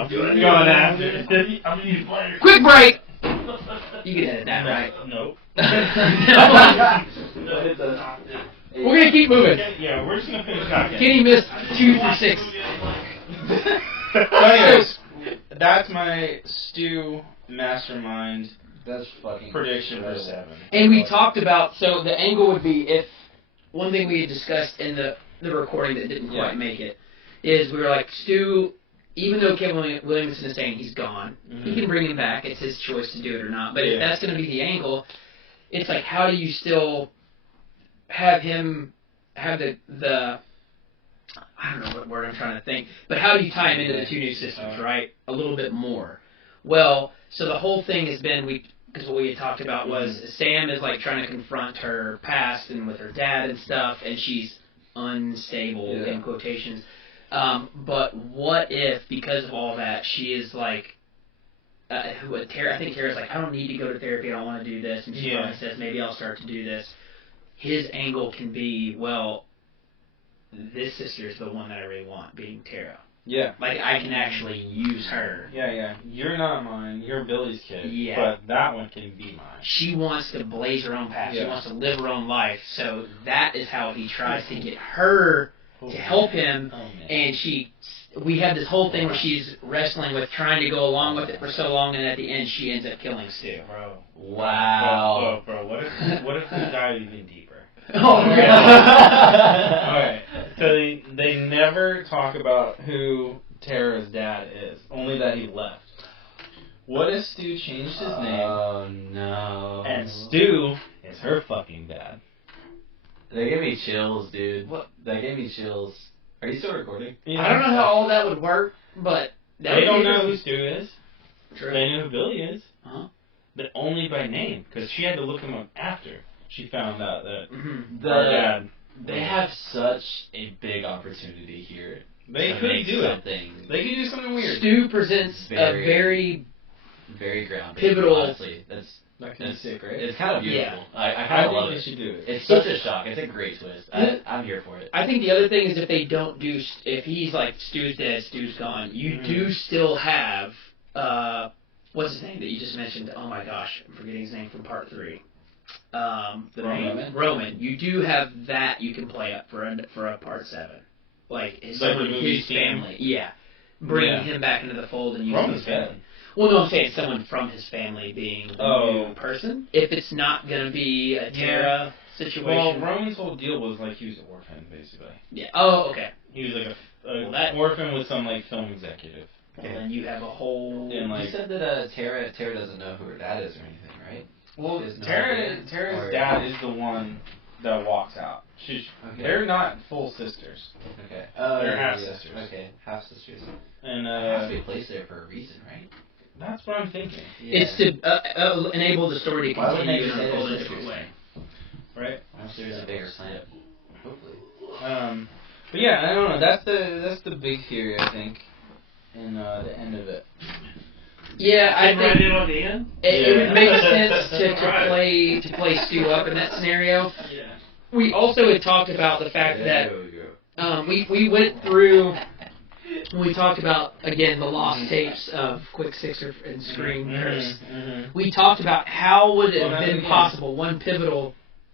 going after. I'm gonna need a blender. Quick break. You can edit that, right? Nope. We're gonna keep moving. Yeah, we're just gonna finish talking. Kenny missed 2 through 6. So anyways, that's my Stu mastermind. That's fucking prediction for 7. And we talked about, so the angle would be if one thing we had discussed in the recording that didn't quite make it is we were like, Stu, even though Kevin Williamson is saying he's gone, he can bring him back. It's his choice to do it or not. But if that's going to be the angle, it's like, how do you still have him have the I don't know what word I'm trying to think, but how do you tie him into the 2 new systems, right? A little bit more. Well, so the whole thing has been, because what we had talked about was Sam is like trying to confront her past and with her dad and stuff, and she's unstable in quotations. But what if, because of all that, she is like, I think Tara's like, I don't need to go to therapy, I don't want to do this, and she finally says, maybe I'll start to do this. His angle can be, well, this sister is the one that I really want, being Tara. Yeah. Like, I can actually use her. Yeah. You're not mine. You're Billy's kid. Yeah. But that one can be mine. She wants to blaze her own path. She wants to live her own life. So that is how he tries to get her to help him. And we have this whole thing where she's wrestling with trying to go along with it for so long, and at the end she ends up killing Stu. Bro. Wow. Bro, what if we dive even deeper? Oh, okay. Alright. So they never talk about who Tara's dad is, only that he left. What if Stu changed his name? Oh no. And Stu is her fucking dad. They gave me chills, dude. What? That gave me chills. Are you still recording? Yeah. I don't know how all that would work, but that They would don't be know who interesting. Stu is. True. They know who Billy is. Uh-huh. But only by name, because she had to look him up after she found out that Mm-hmm. our dad. They have such a big opportunity here. They to could make do it. something They could do something weird. Stu presents a very very groundbreaking. pivotal- Honestly, That's sick, right? It's kind of beautiful. Yeah. I I kind of think love they it. should do it. It's such a shock. It's a great twist. I'm here for it. I think the other thing is if they don't do, if he's like Stu's dead, Stu's gone, you do still have, what's his name that you just mentioned? Oh my gosh, I'm forgetting his name from part 3. Roman. You do have that you can play up for a part 7, like Like someone the movie his theme? family. Yeah, bring Yeah. him back into the fold and use Roman's his family. dead. Well, no, I'm saying someone from his family being the new person. If it's not gonna be a Tara situation. Well, Roman's whole deal was like he was an orphan, basically. Yeah. Oh, okay. He was like Well, that- orphan with some like film executive. And then you have a whole. And You like, said that Tara doesn't know who her dad is or anything, right? well, There's no idea. Tara's Or- dad is the one that walks out. Okay. They're not full sisters, Okay. They're yeah, half-sisters. Okay, half sisters. and It has to be placed there for a reason, right? that's what I'm thinking, It's to enable the story to Why would continue they and say unfold in a they're different way. right? Unless there's a bigger plan. Hopefully. But yeah, I don't know. That's the big theory, I think, in the end of it. Yeah, I Right think in on the end? it would make Yeah. sense to play Stu up in that scenario. Yeah. We also had talked about the fact that There we go. we went through when we talked about again the lost tapes of Quick Sixer and Scream. Mm-hmm. We talked about how would it Well, have that been again. possible. One pivotal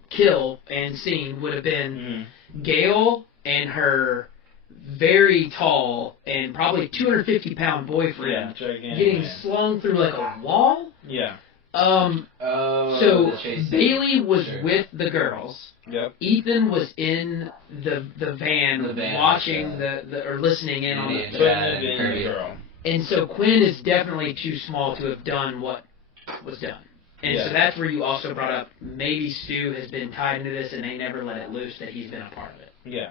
kill and scene would have been Gail and her very tall and probably 250-pound boyfriend Yeah, gigantic. getting slung through like a wall. Yeah. Oh, So the chase. Bailey was Sure. with the girls. Yep. Ethan was in the van, The van, watching the or listening in on Indian the. Chad. Being the girl. And so Quinn is definitely too small to have done what was done. And so Yeah. that's where you also brought up maybe Stu has been tied into this and they never let it loose that he's been a part of it. Yeah.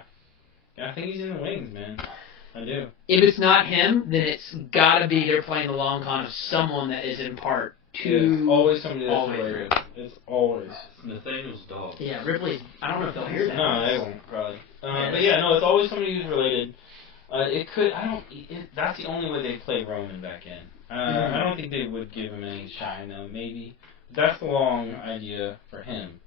I think he's in the wings, man. I do. If it's not him, then it's got to be they're playing the long con of someone that is in part It's two. always somebody that's all the way related. It's always. Nathaniel's dog. Yeah, Ripley. I don't know if they'll hear that. No, they won't probably. But yeah, no, it's always somebody who's related. It could. I don't. That's the only way they play Roman back in. I don't think they would give him any shine though. Maybe that's the long idea for him.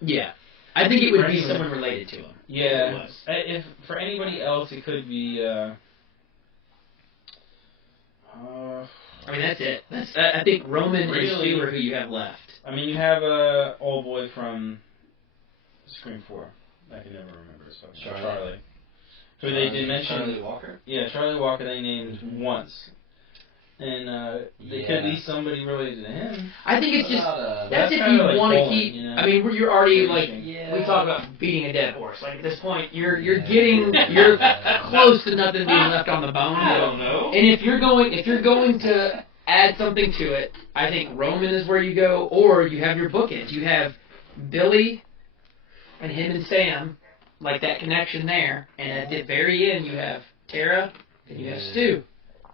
Yeah. I think it would be Right. someone related to him. It Yeah. was. If for anybody else, it could be. I mean, that's it. That's I think Roman and Really? Stu are who you have left. I mean, you have old boy from Scream 4. I can never remember his fucking name. Charlie. Who they did mention. Charlie Walker? Yeah, Charlie Walker they named once. And they could be somebody related to him. I think it's just that's if kinda you like want to bowling, keep. you know? I mean, you're already like Yeah. we talk about beating a dead horse. Like at this point, you're close to nothing being left on the bone. I don't know. And if you're going to add something to it, I think Roman is where you go, or you have your bookends. You have Billy and him and Sam, like that connection there, and at the very end you have Tara and you have Stu.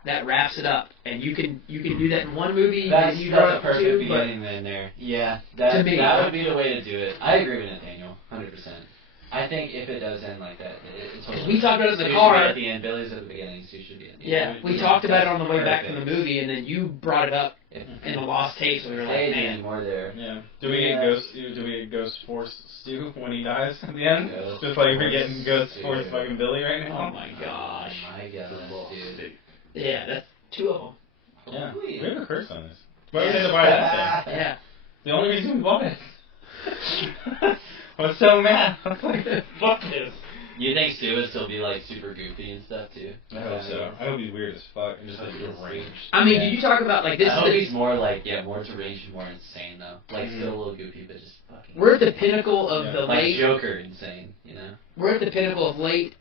That wraps it up, and you can do that in one movie. That's you a it perfect two, but beginning in there. Yeah, To that me. would be the way to do it. I agree with Nathaniel, 100%. I think if it does end like that, it's Because we talked about it in the Stu car. should be at the end, Billy's at the beginning, Stu should be at the end. Yeah, we talked about it on the way back from the Perfect. movie, and then you brought it up in the Lost Tapes, and we were like, Stay man. more there. Yeah. Do we get Ghost Force Stu when he dies at the end? Ghost Just like we're Force getting Ghost Stu. Force fucking Billy right Oh now. my gosh. My God, dude. Yeah, that's two of them. Yeah. Hopefully. We have a curse on this. Why would we have to buy that thing? Yeah. The only reason we bought it. I was so mad. I was like, fuck this. You think Stu would still be like super goofy and stuff too? I hope so. I hope he's weird as fuck and just like deranged. I mean, did you talk about like this? I hope Is he's more like more deranged and more insane though. Like still a little goofy, but just fucking. we're at the pinnacle of Yeah. the like late. Joker insane, you know. We're at the pinnacle of late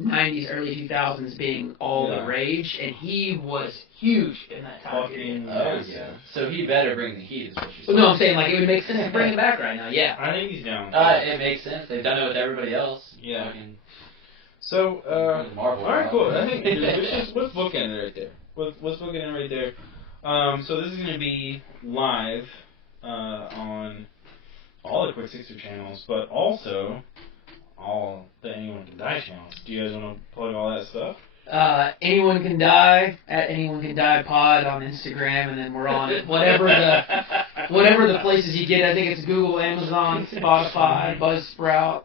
90s, early 2000s being all the rage, and he was huge in that time period. Oh, yeah. So he better bring the heat, is what you're saying. No, I'm saying, like, it would make sense to bring him back right now, yeah. I think he's down. It makes sense. They've done it with everybody else. Yeah. Fucking So, Marvel. alright, cool. I think let's bookend it right there. Let's bookend it right there. So this is going to be live on all the Quick Sixer channels, but also all the Anyone Can Die channels. Do you guys want to plug all that stuff? Anyone Can Die at Anyone Can Die Pod on Instagram, and then we're on whatever the places you get. I think it's Google, Amazon, Spotify, Buzzsprout,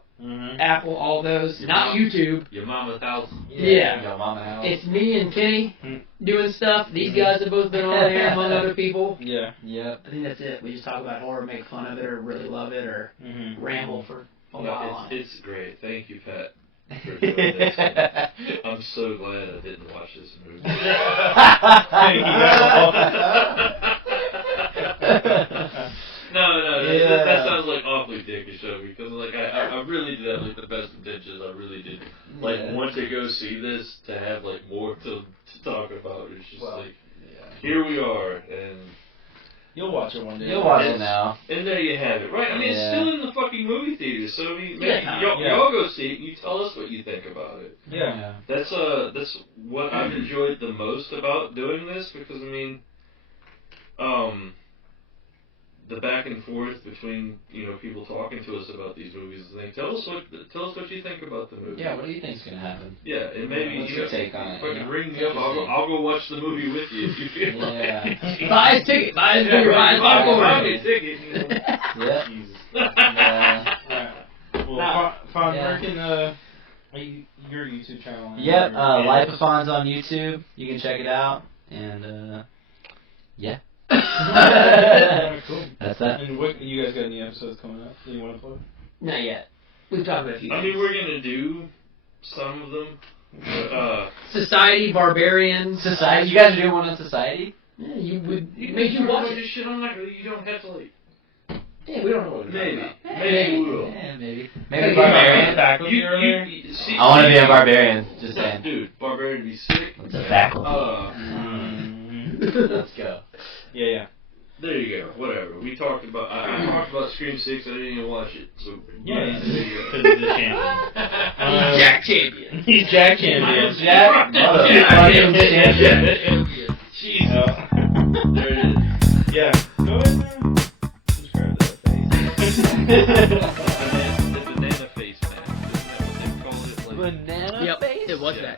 Apple, all those. Not YouTube. Your Mama's House. Yeah. Your Mama House. It's me and Kenny doing stuff. These guys have both been on there, among other people. Yeah. Yep. I think that's it. We just talk about horror, make fun of it, or really love it, or ramble for a while on it. It's great. Thank you, Pat, for doing this. I'm so glad I didn't watch this movie. No, that sounds like awfully dickish of me, because like I really did have like the best intentions. I really did want to go see this to have like more to talk about. It's just here we are, and you'll watch it one day. You'll watch it now. And there you have it, right? I mean, it's still in the fucking movie theaters, so I mean, y'all go see it. And you tell us what you think about it. Yeah. That's what I've enjoyed the most about doing this, because I mean, the back and forth between people talking to us about these movies and things. Tell us what you think about the movie. Yeah, what do you think's gonna happen? Yeah, and maybe what's your take on it? Fucking ring me up. I'll go watch the movie with you if you feel like. Buy his ticket. Buy his beer. Buy his popcorn. Buy me a ticket. Yeah. Jesus. Yeah. Well, Fonz, where can your YouTube channel? Yep. Life of Fonz on YouTube. You can check it out, and yeah. Cool. That's that. And what you guys got any episodes coming up that you want to plug? Not yet. We've talked about a few. I mean, we're gonna do some of them. But, Society, Barbarians. Society. You guys are doing one on Society? Yeah, you would make you watch it. Shit on that. You don't have to like. Yeah, we don't know what we're talking about. Maybe we will. Yeah, maybe. Maybe Barbarian. Faculty earlier? See, I want to be a Barbarian. Just saying. Dude, Barbarian would be sick. It's a faculty. Let's go. Yeah. There you go. Whatever. We talked about. I talked about Scream 6. I didn't even watch it. So Yeah, there you go. he's the champion. He's Jack Champion. He's Jack Champion. Jack Champion. Jesus. There it is. Yeah. Go ahead and subscribe to that face. The banana face man. Isn't that what they call it? Banana Yep, face? it was that.